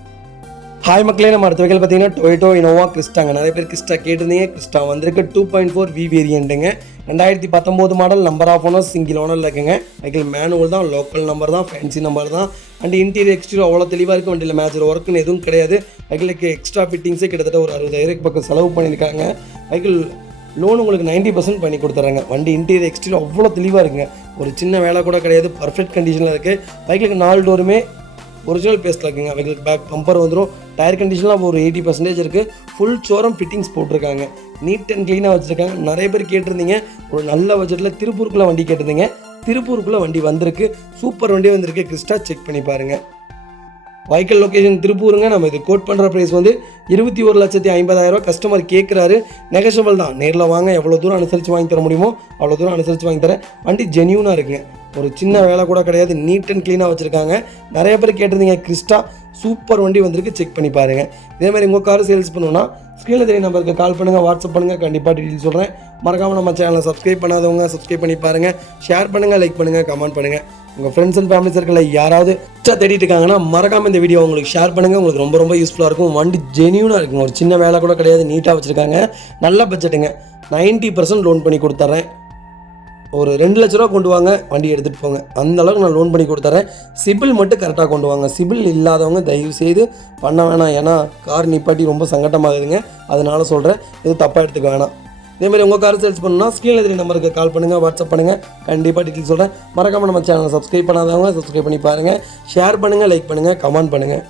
ஹாய் மக்களே, நம்ம அடுத்த வெஹிக்கிள் பார்த்தீங்கன்னா டொயோட்டோ இனோவா கிறிஸ்டாங்க. நிறைய பேர் கிறிஸ்டா கேட்டிருந்தீங்க. கிறிஸ்டா வந்திருக்கு. 2.4 வி வேரியண்ட்டுங்க. 2019 model, number of owner, single ஓனரில் இருக்குங்க. வெஹிக்கிள் மேனுவல் தான். லோக்கல் நம்பர் தான். ஃபேன்சி நம்பர் தான். அண்ட் இன்டீரியர் எக்ஸ்டீரியர் அவ்வளோ தெளிவாக இருக்குது. வண்டியில் மேஜர் ஒர்க்குன்னு எதுவும் கிடையாது. வெஹிக்கிளுக்கு எக்ஸ்ட்ரா ஃபிட்டிங்ஸே கிட்டத்தட்ட ஒரு 60,000 பக்கம் செலவு பண்ணியிருக்காங்க. வெஹிக்கிள் லோன் உங்களுக்கு 90% பண்ணி கொடுத்துட்றாங்க. வண்டி இன்டீரியர் எக்ஸ்டீரியர் அவ்வளோ தெளிவாக இருக்குங்க. ஒரு சின்ன வேலை கூட கிடையாது. பர்ஃபெக்ட் கண்டிஷனில் இருக்குது. வெஹிக்கிளுக்கு 4 டோருமே ஒரிஜினல் பேஸில் இருக்குங்க. வெஹிக்கிள் பேக் பம்பர் வந்துடும். டயர் கண்டிஷன்லாம் ஒரு 80% இருக்குது. ஃபுல் சோரம் ஃபிட்டிங்ஸ் போட்டிருக்காங்க. நீட் அண்ட் க்ளீனாக வச்சுருக்காங்க. நிறைய பேர் கேட்டிருந்தீங்க. ஒரு நல்ல பட்ஜெட்டில் திருப்பூருக்குள்ளே வண்டி கேட்டிருந்தீங்க. திருப்பூருக்குள்ளே வண்டி வந்திருக்கு. சூப்பர் வண்டி வந்திருக்கு. கிறிஸ்டா செக் பண்ணி பாருங்கள். வெஹிக்கிள் லொக்கேஷன் திருப்பூருங்க. நம்ம இது கோட் பண்ணுற ப்ரைஸ் வந்து 21,50,000. கஸ்டமர் கேட்குறாரு. நெகோஷியபிள் தான். நேரில் வாங்க. எவ்வளோ தூரம் அனுசரித்து வாங்கி தர முடியுமோ அவ்வளோ தூரம் அனுசரித்து வாங்கி தரேன். வண்டி ஜென்யூனாக இருக்குங்க. ஒரு சின்ன வேலை கூட கிடையாது. நீட் அண்ட் க்ளீனாக வச்சுருக்காங்க. நிறைய பேர் கேட்டிருந்தீங்க. கிறிஸ்டா சூப்பர் வண்டி வந்திருக்கு. செக் பண்ணி பாருங்கள். இதேமாதிரி உங்கள் கார் சேல்ஸ் பண்ணணும்னா ஸ்க்ரீனில் தெரிய நம்பருக்கு கால் பண்ணுங்கள், வாட்ஸ்அப் பண்ணுங்கள். கண்டிப்பாக டீட்டெயில் சொல்கிறேன். மறக்காமல் நம்ம சேனலை சப்ஸ்கிரைப் பண்ணாதவங்க சப்ஸ்கிரைப் பண்ணி பாருங்கள். ஷேர் பண்ணுங்கள், லைக் பண்ணுங்கள், கமெண்ட் பண்ணுங்கள். உங்கள் ஃப்ரெண்ட்ஸ் அண்ட் ஃபேமிலி சர்க்கிளில் யாராவது தேடிட்டு இருக்காங்கன்னா மறக்காமல் இந்த வீடியோ உங்களுக்கு ஷேர் பண்ணுங்கள். உங்களுக்கு ரொம்ப ரொம்ப யூஸ்ஃபுல்லாக இருக்கும். வண்டி ஜென்யூனாக இருக்குங்க. ஒரு சின்ன வேலை கூட கிடையாது. நீட்டாக வச்சுருக்காங்க. நல்ல பட்ஜெட்டுங்க. 90% லோன் பண்ணி கொடுத்துட்றேன். ஒரு 2 லட்ச ரூபா கொண்டு வாங்க, வண்டி எடுத்துகிட்டு போங்க. அந்த அளவுக்கு நான் லோன் பண்ணி கொடுத்துறேன். சிபில் மட்டும் கரெக்டாக கொண்டு வாங்க. சிபில் இல்லாதவங்க தயவு செய்து பண்ண வேணாம். ஏன்னா கார் நிப்பாட்டி ரொம்ப சங்கட்டமாகுதுங்க. அதனால சொல்கிறேன். இது தப்பாக எடுத்துக்க வேணாம். இதேமாதிரி உங்கள் கார் சேல்ஸ் பண்ணணும்னா ஸ்க்ரீனில் தெரிய நம்பருக்கு கால் பண்ணுங்கள், வாட்ஸ்அப் பண்ணுங்கள். கண்டிப்பாக டீட்டெயில் சொல்கிறேன். மறக்காமல் நம்ம சேனலை சப்ஸ்கிரைப் பண்ணாதவங்க சப்ஸ்கிரைப் பண்ணி பாருங்கள். ஷேர் பண்ணுங்கள், லைக் பண்ணுங்கள், கமெண்ட் பண்ணுங்கள்.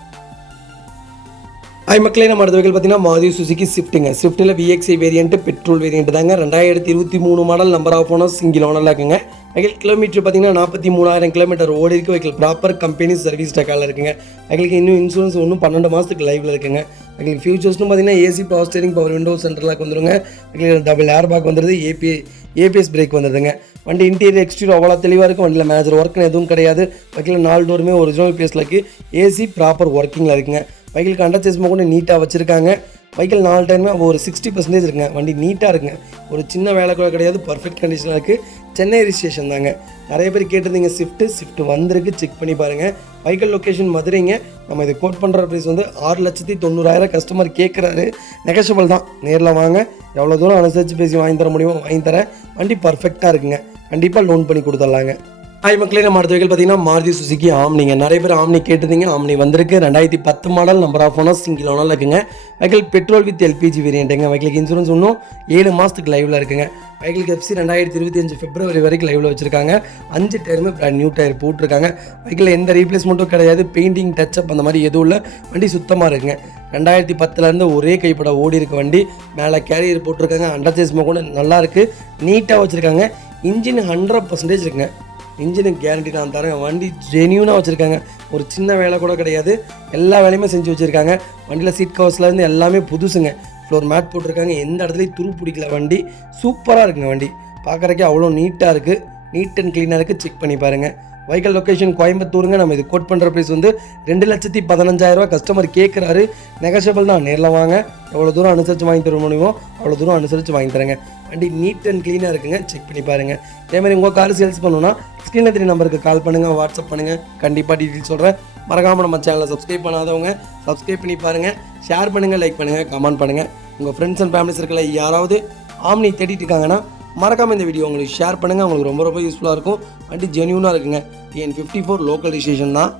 ஹாய் மக்களே, நம்ம அடுத்த வெஹிக்கிள் பார்த்தீங்கன்னா மாருதி சுசுகி ஸ்விஃப்ட்டுங்க. ஸ்விஃப்ட்டில் VXI வேரியன்ட், பெட்ரோல் வேரியன்ட் தாங்க. 2023 model, number of owner, single ஓனரில் இருக்குங்க. வெஹிக்கிள் கிலோமீட்டர் பார்த்தீங்கன்னா 43,000 கிலோமீட்டர் ஓடி இருக்குது. வெஹிக்கிள் ப்ராப்பர் கம்பெனி சர்வீஸ் ரெக்கார்டில் இருக்குங்க. வெஹிக்கிளுக்கு இன்னும் இன்சூரன்ஸ் இன்னும் 12 மாதத்துக்கு லைவில் இருக்குங்க. வெஹிக்கிள் ஃபியூச்சர்ஸ்னு பார்த்தீங்கன்னா AC, power steering, power window, central lock வந்துருங்க. வெஹிக்கிள் டபுள் ஏர் பேக் வந்துடுது. ஏபிஎஸ் பிரேக் வந்துடுதுங்க. வண்டி இன்டீரியர் எக்ஸ்டீரியர் அவ்வளோ தெளிவாக இருக்கும். வண்டியில் மேஜர் ஒர்க்குன்னு எதுவும் கிடையாது. வெஹிக்கிள் 4 டோருமே ஒரிஜினல் பேஸில் இருக்குது. ஏசி ப்ராப்பர் ஒர்க்கிங்கில் இருக்குங்க. வெஹிக்கிளுக்கு அண்டர்சேஸ் கூட நீட்டாக வச்சுருக்காங்க. வெஹிக்கிள் 4 டைமே ஒரு 60% இருக்குங்க. வண்டி நீட்டாக இருக்குங்க. ஒரு சின்ன வேலை கூட கிடையாது. பர்ஃபெக்ட் கண்டிஷனில் இருக்குது. சென்னை ரிஜிஸ்ட்ரேஷன் தாங்க. நிறைய பேர் கேட்டிருந்தீங்க. ஸ்விஃப்ட் வந்திருக்கு. செக் பண்ணி பாருங்கள். வெஹிக்கிள் லொக்கேஷன் மதுரைங்க. நம்ம இதை கோட் பண்ணுற ப்ரைஸ் வந்து 6,90,000 கஸ்டமர் கேட்குறாரு. நெகஷபிள் தான். நேரில் வாங்க, எவ்வளோ தூரம் அனுசரித்து பேசி வாங்கி தர முடியுமோ வாங்கி தரேன். வண்டி பர்ஃபெக்டாக இருக்குங்க. கண்டிப்பாக லோன் பண்ணி கொடுத்துடலாங்க. ஹாய் மக்களே, நம்ம அடுத்த வெஹிக்கிள் பார்த்தீங்கன்னா மாருதி சுசுகி ஆம்னிங்க. நிறைய பேர் ஆம்னி கேட்டிருந்தீங்க. ஆம்னி வந்திருக்கு. 2010 model, number of owners, single ஓனரில் இருக்குங்க. வெஹிக்கிள் பெட்ரோல் வித் எல்பிஜி வேரியண்ட்டுங்க. வெஹிக்கிளுக்கு இன்சூரன்ஸ் இன்னும் 7 மாதத்துக்கு லைவில் இருக்குங்க. வெஹிக்கிளுக்கு எஃப்சி 2025 பிப்ரவரி வரைக்கும் லைவில் வச்சிருக்காங்க. 5 டயருமே பிராண்ட் நியூ டயர் போட்டிருக்காங்க. வெஹிக்கிள் எந்த ரீப்ளேஸ்மெண்ட்டும் கிடையாது. பெயிண்டிங், டச்சப் அந்த மாதிரி எதுவும் இல்லை. வண்டி சுத்தமாக இருக்குங்க. 2010 ஒரே கைப்பட ஓடி இருக்க வண்டி. மேலே கேரியர் போட்டிருக்காங்க. அண்டர் சேஸ்மா கூட நல்லா இருக்குது. நீட்டாக வச்சுருக்காங்க. இன்ஜின் 100% இருக்குங்க. இன்ஜினுக்கு கேரண்டி நான் தரேன். வண்டி ஜெனியூனாக வச்சுருக்காங்க. ஒரு சின்ன வேலை கூட கிடையாது. எல்லா வேலையுமே செஞ்சு வச்சுருக்காங்க. வண்டியில் சீட் கவர்ஸ்லேருந்து எல்லாமே புதுசுங்க. ஃப்ளோர் மேட் போட்டிருக்காங்க. எந்த இடத்துலையும் துரு பிடிக்கல. வண்டி சூப்பராக இருக்குங்க. வண்டி பார்க்குறக்கே அவ்வளோ நீட்டாக இருக்குது. நீட் அண்ட் க்ளீனாக இருக்குது. செக் பண்ணி பாருங்கள். வெஹிக்கிள் லொக்கேஷன் கோயம்புத்தூருங்க. நம்ம இது கோட் பண்ணுற ப்ரைஸ் வந்து 2,15,000 கஸ்டமர் கேட்குறாரு. நெகஷபிள் தான். நேரில் வாங்க, எவ்வளோ தூரம் அனுசரித்து வாங்கி தர முடியுமோ அவ்வளோ தூரம் அனுசரித்து வாங்கி தரேங்க. வண்டி நீட் அண்ட் க்ளீனாக இருக்குங்க. செக் பண்ணி பாருங்கள். இதேமாதிரி உங்கள் கார் சேல்ஸ் பண்ணணுன்னா ஸ்க்ரீனில் 3 நம்பருக்கு கால் பண்ணுங்கள், வாட்ஸ்அப் பண்ணுங்கள். கண்டிப்பாக டீட்டெயில் சொல்கிறேன். மறக்காமல் நம்ம சேனலை சப்ஸ்கிரைப் பண்ணாதவங்க சப்ஸ்கிரைப் பண்ணி பாருங்கள். ஷேர் பண்ணுங்கள், லைக் பண்ணுங்கள், கமெண்ட் பண்ணுங்கள். உங்கள் ஃப்ரெண்ட்ஸ் அண்ட் ஃபேமிலி சர்க்கிளில் யாராவது ஆம்னி தேடிட்டு இருக்காங்கன்னா மறக்காமல் இந்த வீடியோ உங்களுக்கு ஷேர் பண்ணுங்கள். உங்களுக்கு ரொம்ப ரொம்ப யூஸ்ஃபுல்லாக இருக்கும். வண்டி ஜென்யூனாக இருக்குங்க. TN54 லோக்கல் ரிஜிஸ்ட்ரேஷன் தான்.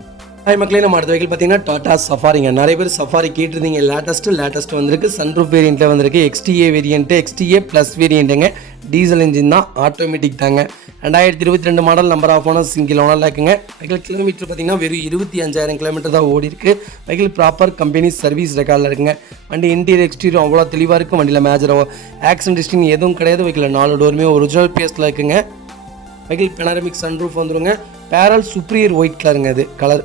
ஹாய் மக்களே, நம்ம அடுத்த வெஹிக்கிள் பார்த்தீங்கன்னா டாடா சஃபாரிங்க. நிறைய பேர் சஃபாரி கேட்டிருந்தீங்க. லேட்டஸ்ட் வந்திருக்கு. சன்ரூஃப் வேரியண்ட்டில் வந்திருக்கு. XTA வேரியண்ட்டு, XTA ப்ளஸ் வேரியண்ட்டுங்க. டீசல் இன்ஜின் தான், ஆட்டோமேட்டிக் தாங்க. 2022 model, number of owners, single ஓனரில் இருக்குங்க. வெஹிக்கிள் கிலோமீட்டர் பார்த்தீங்கன்னா வெறும் 25,000 கிலோமீட்டர் தான் ஓடி இருக்குது. வெஹிக்கிள் ப்ராப்பர் கம்பெனி சர்வீஸ் ரெக்கார்டில் இருக்குங்க. வண்டி இன்டீரியர் எக்ஸ்டீரியர் அவ்வளோ தெளிவாக இருக்கும். வண்டியில் மேஜர் ஆக்சிடென்ட் ஹிஸ்ட்ரி எதுவும் கிடையாது. வெஹிக்கிள் 4 டோருமே ஒரிஜினல் பேஸ்ட்டில் இருக்குங்க. வெஹிக்கிள் பெனாரமிக் சன்ரூஃப் வந்துருங்க. பேரல் சுப்ரியர் ஒயிட் கலருங்க. இது கலர்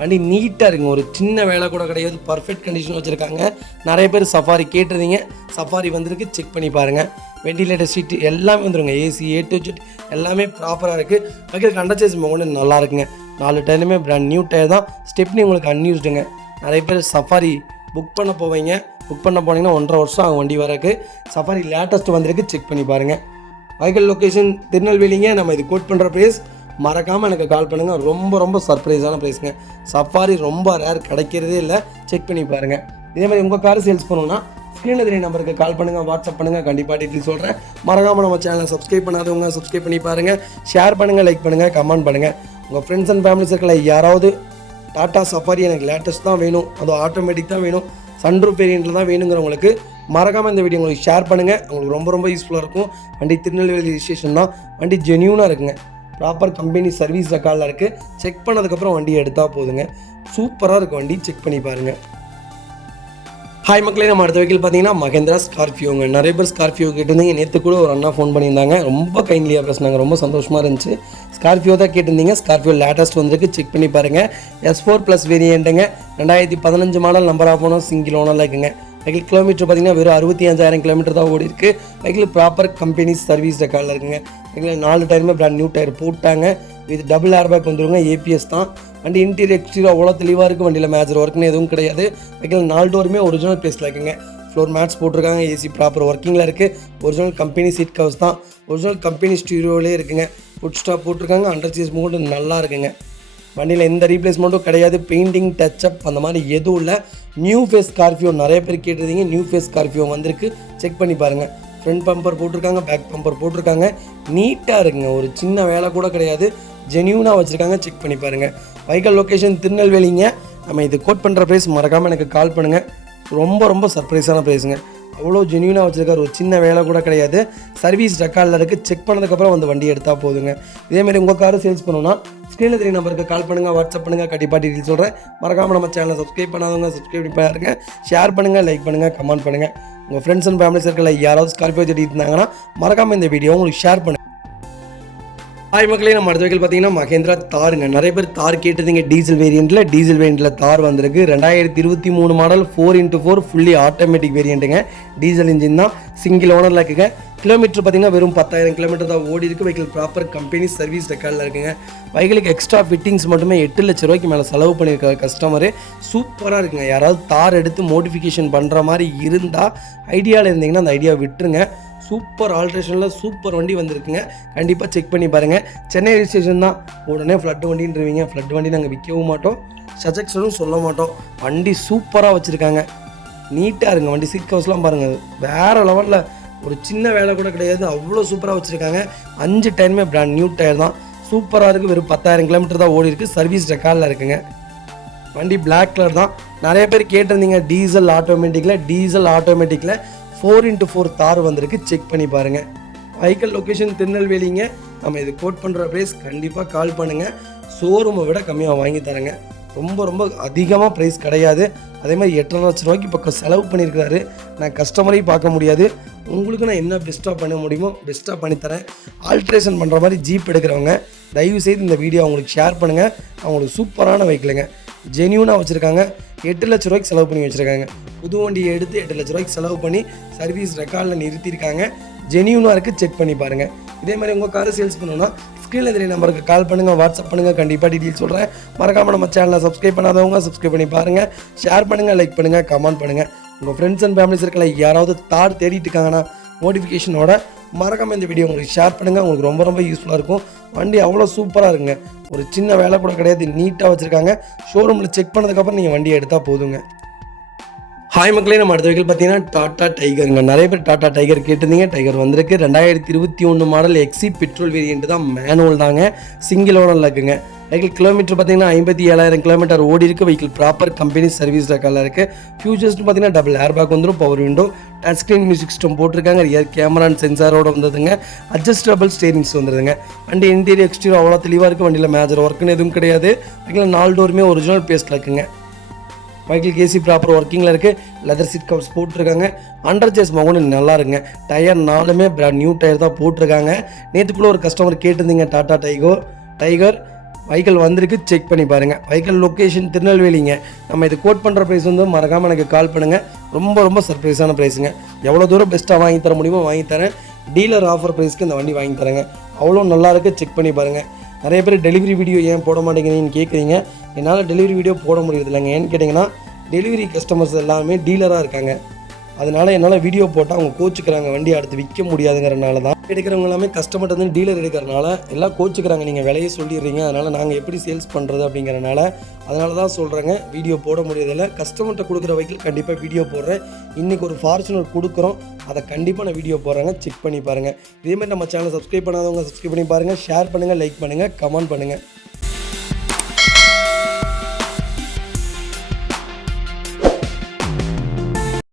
வண்டி நீட்டாக இருக்குங்க. ஒரு சின்ன வேலை கூட கிடையாது. பர்ஃபெக்ட் கண்டிஷன் வச்சுருக்காங்க. நிறைய பேர் சஃபாரி கேட்டிருந்தீங்க. சஃபாரி வந்திருக்கு. செக் பண்ணி பாருங்கள். வெண்டிலேட்டர் சீட்டு எல்லாமே வந்துருங்க. ஏசி A to Z எல்லாமே ப்ராப்பராக இருக்குது. வெஹிக்கிள் கண்டச்சேஸ் ஒன்று நல்லா இருக்குங்க. 4 டயருமே பிராண்ட் நியூ டயர் தான். ஸ்டெப்னி உங்களுக்கு அன்யூஸ்டுங்க. நிறைய பேர் சஃபாரி புக் பண்ண போவீங்க. புக் பண்ண போனீங்கன்னா 1.5 வருஷம் ஆகும் வண்டி வரக்கு. சஃபாரி லேட்டஸ்ட் வந்திருக்கு. செக் பண்ணி பாருங்கள். வெஹிக்கிள் லொக்கேஷன் திருநெல்வேலிங்க. நம்ம இது கோட் பண்ணுற ப்ரைஸ் மறக்காமல் எனக்கு கால் பண்ணுங்கள். ரொம்ப சர்ப்ரைஸான ப்ரைஸுங்க. சஃபாரி ரொம்ப ரேர், கிடைக்கிறதே இல்லை. செக் பண்ணி பாருங்கள். இதே மாதிரி உங்கள் கார் சேல்ஸ் பண்ணணுன்னா ஸ்க்ரீனில் 3 நம்பருக்கு கால் பண்ணுங்கள், வாட்ஸ்அப் பண்ணுங்கள். கண்டிப்பாக டீட்டெயில் சொல்கிறேன். மறக்காமல் நம்ம சேனலை சப்ஸ்கிரைப் பண்ணாதவங்க சப்ஸ்கிரைப் பண்ணி பாருங்கள். ஷேர் பண்ணுங்கள், லைக் பண்ணுங்கள், கமெண்ட் பண்ணுங்கள். உங்கள் ஃப்ரெண்ட்ஸ் அண்ட் ஃபேமிலி சர்க்கிளில் யாராவது டாடா சஃபாரி எனக்கு லேட்டஸ்ட் தான் வேணும், அதுவும் ஆட்டோமேட்டிக் தான் வேணும், சன்ரூஃப் வேரியண்ட்டில் தான் வேணுங்கிறவங்களுக்கு மறக்காமல் இந்த வீடியோ உங்களுக்கு ஷேர் பண்ணுங்கள். உங்களுக்கு ரொம்ப யூஸ்ஃபுல்லாக இருக்கும். வண்டி திருநெல்வேலி ரிஜிஸ்ட்ரேஷன் தான். வண்டி ஜென்யூனாக இருக்குங்க. ப்ராப்பர் கம்பெனி சர்வீஸ் ரெக்கார்டில் இருக்குது. செக் பண்ணதுக்கப்புறம் வண்டி எடுத்தால் போதுங்க. சூப்பராக இருக்கும் வண்டி. செக் பண்ணி பாருங்கள். ஹாய் மக்களே, நம்ம அடுத்த வெஹிக்கிள் பார்த்தீங்கன்னா மகேந்திரா ஸ்கார்பியோங்க. நிறைய பேர் ஸ்கார்பியோ கேட்டிருந்தீங்க. நேற்று கூட ஒரு அண்ணா ஃபோன் பண்ணியிருந்தாங்க. ரொம்ப கைண்ட்லியாக பேசினாங்க. ரொம்ப சந்தோஷமாக இருந்துச்சு. ஸ்கார்பியோ தான் கேட்டிருந்தீங்க. ஸ்கார்பியோ லேட்டஸ்ட் வந்திருக்கு. செக் பண்ணி பாருங்கள். S4 ப்ளஸ் வேரியண்ட்டுங்க. 2015 model, number of owner, single ஓனரில் இருக்குங்க. வெஹிக்கிள் கிலோமீட்டர் பார்த்தீங்கன்னா வெறும் 65,000 கிலோமீட்டர் தான் ஓடி இருக்குது. வெஹிக்கிள் ப்ராப்பர் கம்பெனி சர்வீஸ் ரெக்கார்டில் இருக்குங்க. வெஹிக்கிள் 4 டயருமே பிராண்ட் நியூ டயர் போட்டாங்க. இது டபுள் ஏர்பேக் வந்துருங்க. APS தான். வண்டி இன்டீரியர் எக்ஸ்டீரியர் அவ்வளோ தெளிவாக இருக்குது. வண்டியில் மேஜர் ஒர்க்குன்னு எதுவும் கிடையாது. வெஹிக்கிள் 4 டோருமே ஒரிஜினல் பேஸில் இருக்குங்க. ஃப்ளோர் மேட்ஸ் போட்டிருக்காங்க. ஏசி ப்ராப்பர் ஒர்க்கிங்கில் இருக்குது. ஒரிஜினல் கம்பெனி சீட் கவர்ஸ் தான். ஒரிஜினல் கம்பெனி ஸ்டீரியோலே இருக்குங்க. ஃபுட் ஸ்டாப் போட்டிருக்காங்க. அண்டர் சீஸ் மூட்டு நல்லா இருக்குங்க. வண்டியில் எந்த ரீப்ளேஸ்மெண்ட்டும் கிடையாது. பெயிண்டிங், டச்சப் அந்த மாதிரி எதுவும் இல்லை. நியூ ஃபேஸ் ஸ்கார்பியோ நிறைய பேர் கேட்டிருந்தீங்க. நியூ ஃபேஸ் ஸ்கார்பியோ வந்திருக்கு. செக் பண்ணி பாருங்கள். ஃப்ரண்ட் பம்பர் போட்டிருக்காங்க, பேக் பம்பர் போட்டிருக்காங்க. நீட்டாக இருக்குங்க. ஒரு சின்ன வேலை கூட கிடையாது. ஜென்யூனாக வச்சுருக்காங்க. செக் பண்ணி பாருங்கள். வெஹிக்கிள் லொக்கேஷன் திருநெல்வேலிங்க. நம்ம இது கோட் பண்ணுற ப்ரைஸ் மறக்காமல் எனக்கு கால் பண்ணுங்கள். ரொம்ப சர்ப்ரைஸான ப்ரைஸுங்க. அவ்வளோ ஜென்யூனாக வச்சுருக்காரு. ஒரு சின்ன வேலை கூட கிடையாது. சர்வீஸ் ரெக்கார்டில் இருக்குது. செக் பண்ணதுக்கப்புறம் வந்து வண்டி எடுத்தால் போதுங்க. இதேமாதிரி உங்கள் காரை சேல்ஸ் பண்ணணுன்னா ஸ்க்ரீனில் 3 நம்பருக்கு கால் பண்ணுங்கள், வாட்ஸ்அப் பண்ணுங்கள். கண்டிப்பாக டீட்டெயில் சொல்கிறேன். மறக்காமல் நம்ம சேனலை சப்ஸ்கிரைப் பண்ணாதவங்க சப்ஸ்கிரைப் பண்ணி பாருங்கள். ஷேர் பண்ணுங்கள், லைக் பண்ணுங்கள், கமெண்ட் பண்ணுங்கள். உங்கள் ஃப்ரெண்ட்ஸ் அண்ட் ஃபேமிலி சர்க்கிளில் யாராவது ஸ்கார்பியோ தேடிட்டு இருந்தாங்கன்னா மறக்காமல் இந்த வீடியோ உங்களுக்கு ஷேர் பண்ணுங்கள். ஹாய் மக்களே, நம்ம அடுத்த வெஹிக்கிள் பார்த்தீங்கன்னா மகேந்திரா தாருங்க. நிறைய பேர் தார் கேட்டிருந்தீங்க. டீசல் வேரியண்ட்டில் தார் வந்திருக்கு. 2023 மாடல் 4x4 ஃபுல்லி ஆட்டோமேட்டிக் வேரியண்ட்டுங்க. டீசல் இன்ஜின் தான். சிங்கிள் ஓனரில் இருக்குங்க. கிலோமீட்டர் பார்த்தீங்கன்னா வெறும் 10,000 கிலோமீட்டர் தான் ஓடி இருக்குது. வெஹிக்கிள் ப்ராப்பர் கம்பெனி சர்வீஸ் ரெக்கார்டில் இருக்குங்க. வெஹிக்கிளுக்கு எக்ஸ்ட்ரா ஃபிட்டிங்ஸ் மட்டுமே 8 லட்ச ரூபாய்க்கு மேலே செலவு பண்ணியிருக்காரு கஸ்டமரு. சூப்பராக இருக்குங்க. யாராவது தார் எடுத்து மோடிஃபிகேஷன் பண்ணுற மாதிரி இருந்தால் ஐடியாவில் இருந்தீங்கன்னா அந்த ஐடியா விட்டுருங்க. சூப்பர் ஆல்ட்ரேஷனில் சூப்பர் வண்டி வந்திருக்குங்க. கண்டிப்பாக செக் பண்ணி பாருங்கள். சென்னை ரெஜிஸ்ட்ரேஷன் தான். உடனே ஃப்ளட் வண்டின்றவீங்க. ஃப்ளட் வண்டி நாங்கள் விற்கவும் மாட்டோம், சஜெக்ஷனும் சொல்ல மாட்டோம். வண்டி சூப்பராக வச்சுருக்காங்க. நீட்டாக இருங்க. வண்டி சீட் கவர்ஸ்லாம் பாருங்கள், வேறு லெவலில். ஒரு சின்ன வேலை கூட கிடையாது, அவ்வளோ சூப்பராக வச்சுருக்காங்க. 5 டயருமே பிராண்ட் நியூ டயர் தான். சூப்பராக இருக்குது. வெறும் 10,000 கிலோமீட்டர் தான் ஓடி இருக்குது. சர்வீஸ் ரெக்கார்டில் இருக்குங்க. வண்டி பிளாக் கலர் தான். நிறைய பேர் கேட்டிருந்தீங்க டீசல் ஆட்டோமேட்டிக்கில் 4x4 தார் வந்திருக்கு. செக் பண்ணி பாருங்கள். வெஹிக்கல் லொக்கேஷன் திருநெல்வேலிங்க. நம்ம இது கோட் பண்ணுற ப்ரைஸ் கண்டிப்பாக கால் பண்ணுங்கள். ஷோரூமை விட கம்மியாக வாங்கி தரேங்க. ரொம்ப அதிகமாக ப்ரைஸ் கிடையாது. அதே மாதிரி 8.5 லட்ச ரூபாய்க்கு பக்கம் செலவு பண்ணியிருக்கிறாரு. நான் கஸ்டமரையும் பார்க்க முடியாது. உங்களுக்கு நான் என்ன பெஸ்ட்டாக பண்ண முடியுமோ பெஸ்ட்டாக பண்ணித்தரேன். ஆல்ட்ரேஷன் பண்ணுற மாதிரி ஜீப் எடுக்கிறவங்க தயவுசெய்து இந்த வீடியோ அவங்களுக்கு ஷேர் பண்ணுங்கள். அவங்களுக்கு சூப்பரான வெஹிக்கிளுங்க, ஜென்யூனாக வச்சுருக்காங்க. 8 லட்ச ரூபாய்க்கு செலவு பண்ணி வச்சுருக்காங்க. புது வண்டியை எடுத்து 8 லட்ச ரூபாய்க்கு செலவு பண்ணி சர்வீஸ் ரெக்கார்டில் நிறுத்தியிருக்காங்க. ஜென்யூனாக இருக்குது. செக் பண்ணி பாருங்கள். இதே மாதிரி உங்கள் காரை சேல்ஸ் பண்ணணும்னா ஸ்க்ரீனில் தெரிய நம்பருக்கு கால் பண்ணுங்கள், வாட்ஸ்அப் பண்ணுங்கள். கண்டிப்பாக டீட்டெயில் சொல்கிறேன். மறக்காமல் நம்ம சேனலை சப்ஸ்கிரைப் பண்ணாதவங்க சப்ஸ்கிரைப் பண்ணி பாருங்கள். ஷேர் பண்ணுங்கள், லைக் பண்ணுங்கள், கமெண்ட் பண்ணுங்கள். உங்கள் ஃப்ரெண்ட்ஸ் அண்ட் ஃபேமிலி சர்க்கிளில் யாராவது தார் தேடிட்டு இருக்காங்கன்னா நோட்டிஃபிகேஷனோட மறக்காமல் இந்த வீடியோ உங்களுக்கு ஷேர் பண்ணுங்கள். உங்களுக்கு ரொம்ப யூஸ்ஃபுல்லாக இருக்கும். வண்டி அவ்வளோ சூப்பராக இருக்குங்க. ஒரு சின்ன வேலை கூட கிடையாது, நீட்டாக வச்சுருக்காங்க. ஷோரூமில் செக் பண்ணதுக்கப்புறம் நீங்கள் வண்டியை எடுத்தால் போதுங்க. ஹாய் மக்களே, நம்ம அடுத்த வெஹிக்கிள் பார்த்தீங்கன்னா டாடா டைகருங்க. நிறைய பேர் டாடா டைகர் கேட்டிருந்தீங்க. டைகர் வந்திருக்கு. 2021 மாடல் எக்ஸி பெட்ரோல் வேரியண்ட் தான். மேனுவல் தாங்க, சிங்கிள் ஓனரில் இருக்குங்க. வெஹிக்கிள் கிலோமீட்டர் பார்த்தீங்கன்னா 57,000 கிலோமீட்டர் ஓடி இருக்குது. வெஹிக்கிள் ப்ராப்பர் கம்பெனி சர்வீஸ் ரெக்கார்டில் இருக்குது. ஃபியூச்சர்ஸ்னு பார்த்தீங்கன்னா டபுள் ஏர் பேக் வந்துடும், power window, touch screen music system போட்டிருக்காங்க. ரியர் கேமரா அண்ட் சென்சாரோடு வந்ததுங்க. அட்ஜஸ்டபிள் ஸ்டேரிங்ஸ் வந்துடுதுங்க. வண்டி இன்டீரியர் எக்ஸ்டீரியர் அவ்வளோ தெளிவாக இருக்குது. வண்டியில் மேஜர் ஒர்க்குன்னு எதுவும் கிடையாது. வெஹிக்கிள் 4 டோருமே ஒரிஜினல் பேஸ்ட்டில் இருக்குங்க. வெஹிக்கிள் ஏசி ப்ராப்பர் ஒர்க்கிங்கில் இருக்குது. லெதர் சீட் கவர்ஸ் போட்டிருக்காங்க. அண்டர் சேஸ் மகனும் நல்லா இருக்குங்க. டயர் 4மே பிராண்ட் நியூ டயர் தான் போட்டிருக்காங்க. நேற்றுக்குள்ளே ஒரு கஸ்டமர் கேட்டிருந்தீங்க டாடா டைகர் வெஹிக்கிள் வந்திருக்கு. செக் பண்ணி பாருங்கள். வெஹிக்கிள் லொக்கேஷன் திருநெல்வேலிங்க. நம்ம இது கோட் பண்ணுற ப்ரைஸ் வந்து மறக்காமல் எனக்கு கால் பண்ணுங்கள். ரொம்ப சர்ப்ரைஸான ப்ரைஸுங்க. எவ்வளோ தூரம் பெஸ்ட்டாக வாங்கி தர முடியுமோ வாங்கி தரேன். டீலர் ஆஃபர் ப்ரைஸ்க்கு இந்த வண்டி வாங்கி தரேங்க. அவ்வளோ நல்லா இருக்குது. செக் பண்ணி பாருங்கள். நிறைய பேர் டெலிவரி வீடியோ ஏன் போட மாட்டேங்கிறீங்கன்னு கேட்குறீங்க. என்னால் டெலிவரி வீடியோ போட முடியறது இல்லைங்க. ஏன்னு கேட்டிங்கன்னா டெலிவரி கஸ்டமர்ஸ் எல்லாமே டீலராக இருக்காங்க. அதனால் என்னால் வீடியோ போட்டால் அவங்க கோச்சிக்கிறாங்க. வண்டி அடுத்து விற்க முடியாதுங்கிறனால தான். எடுக்கிறவங்க எல்லாமே கஸ்டமர்ட்டு வந்து டீலர் எடுக்கிறனால எல்லாம் கோச்சிக்கிறாங்க. நீங்கள் விலையை சொல்லிடுறீங்க, அதனால் நாங்கள் எப்படி சேல்ஸ் பண்ணுறது அப்படிங்கிறனால தான் சொல்கிறேங்க. வீடியோ போட முடியதில்லை. கஸ்டமர்கிட்ட கொடுக்குற வெஹிக்கிள் கண்டிப்பாக வீடியோ போடுறேன். இன்றைக்கி ஒரு ஃபார்ச்சுனர் கொடுக்குறோம், அதை கண்டிப்பாக நான் வீடியோ போடுறேங்க. செக் பண்ணி பாருங்கள். இதேமாதிரி நம்ம சேனலை சப்ஸ்கிரைப் பண்ணாதவங்க சப்ஸ்கிரைப் பண்ணி பாருங்கள். ஷேர் பண்ணுங்கள், லைக் பண்ணுங்கள், கமெண்ட் பண்ணுங்கள்.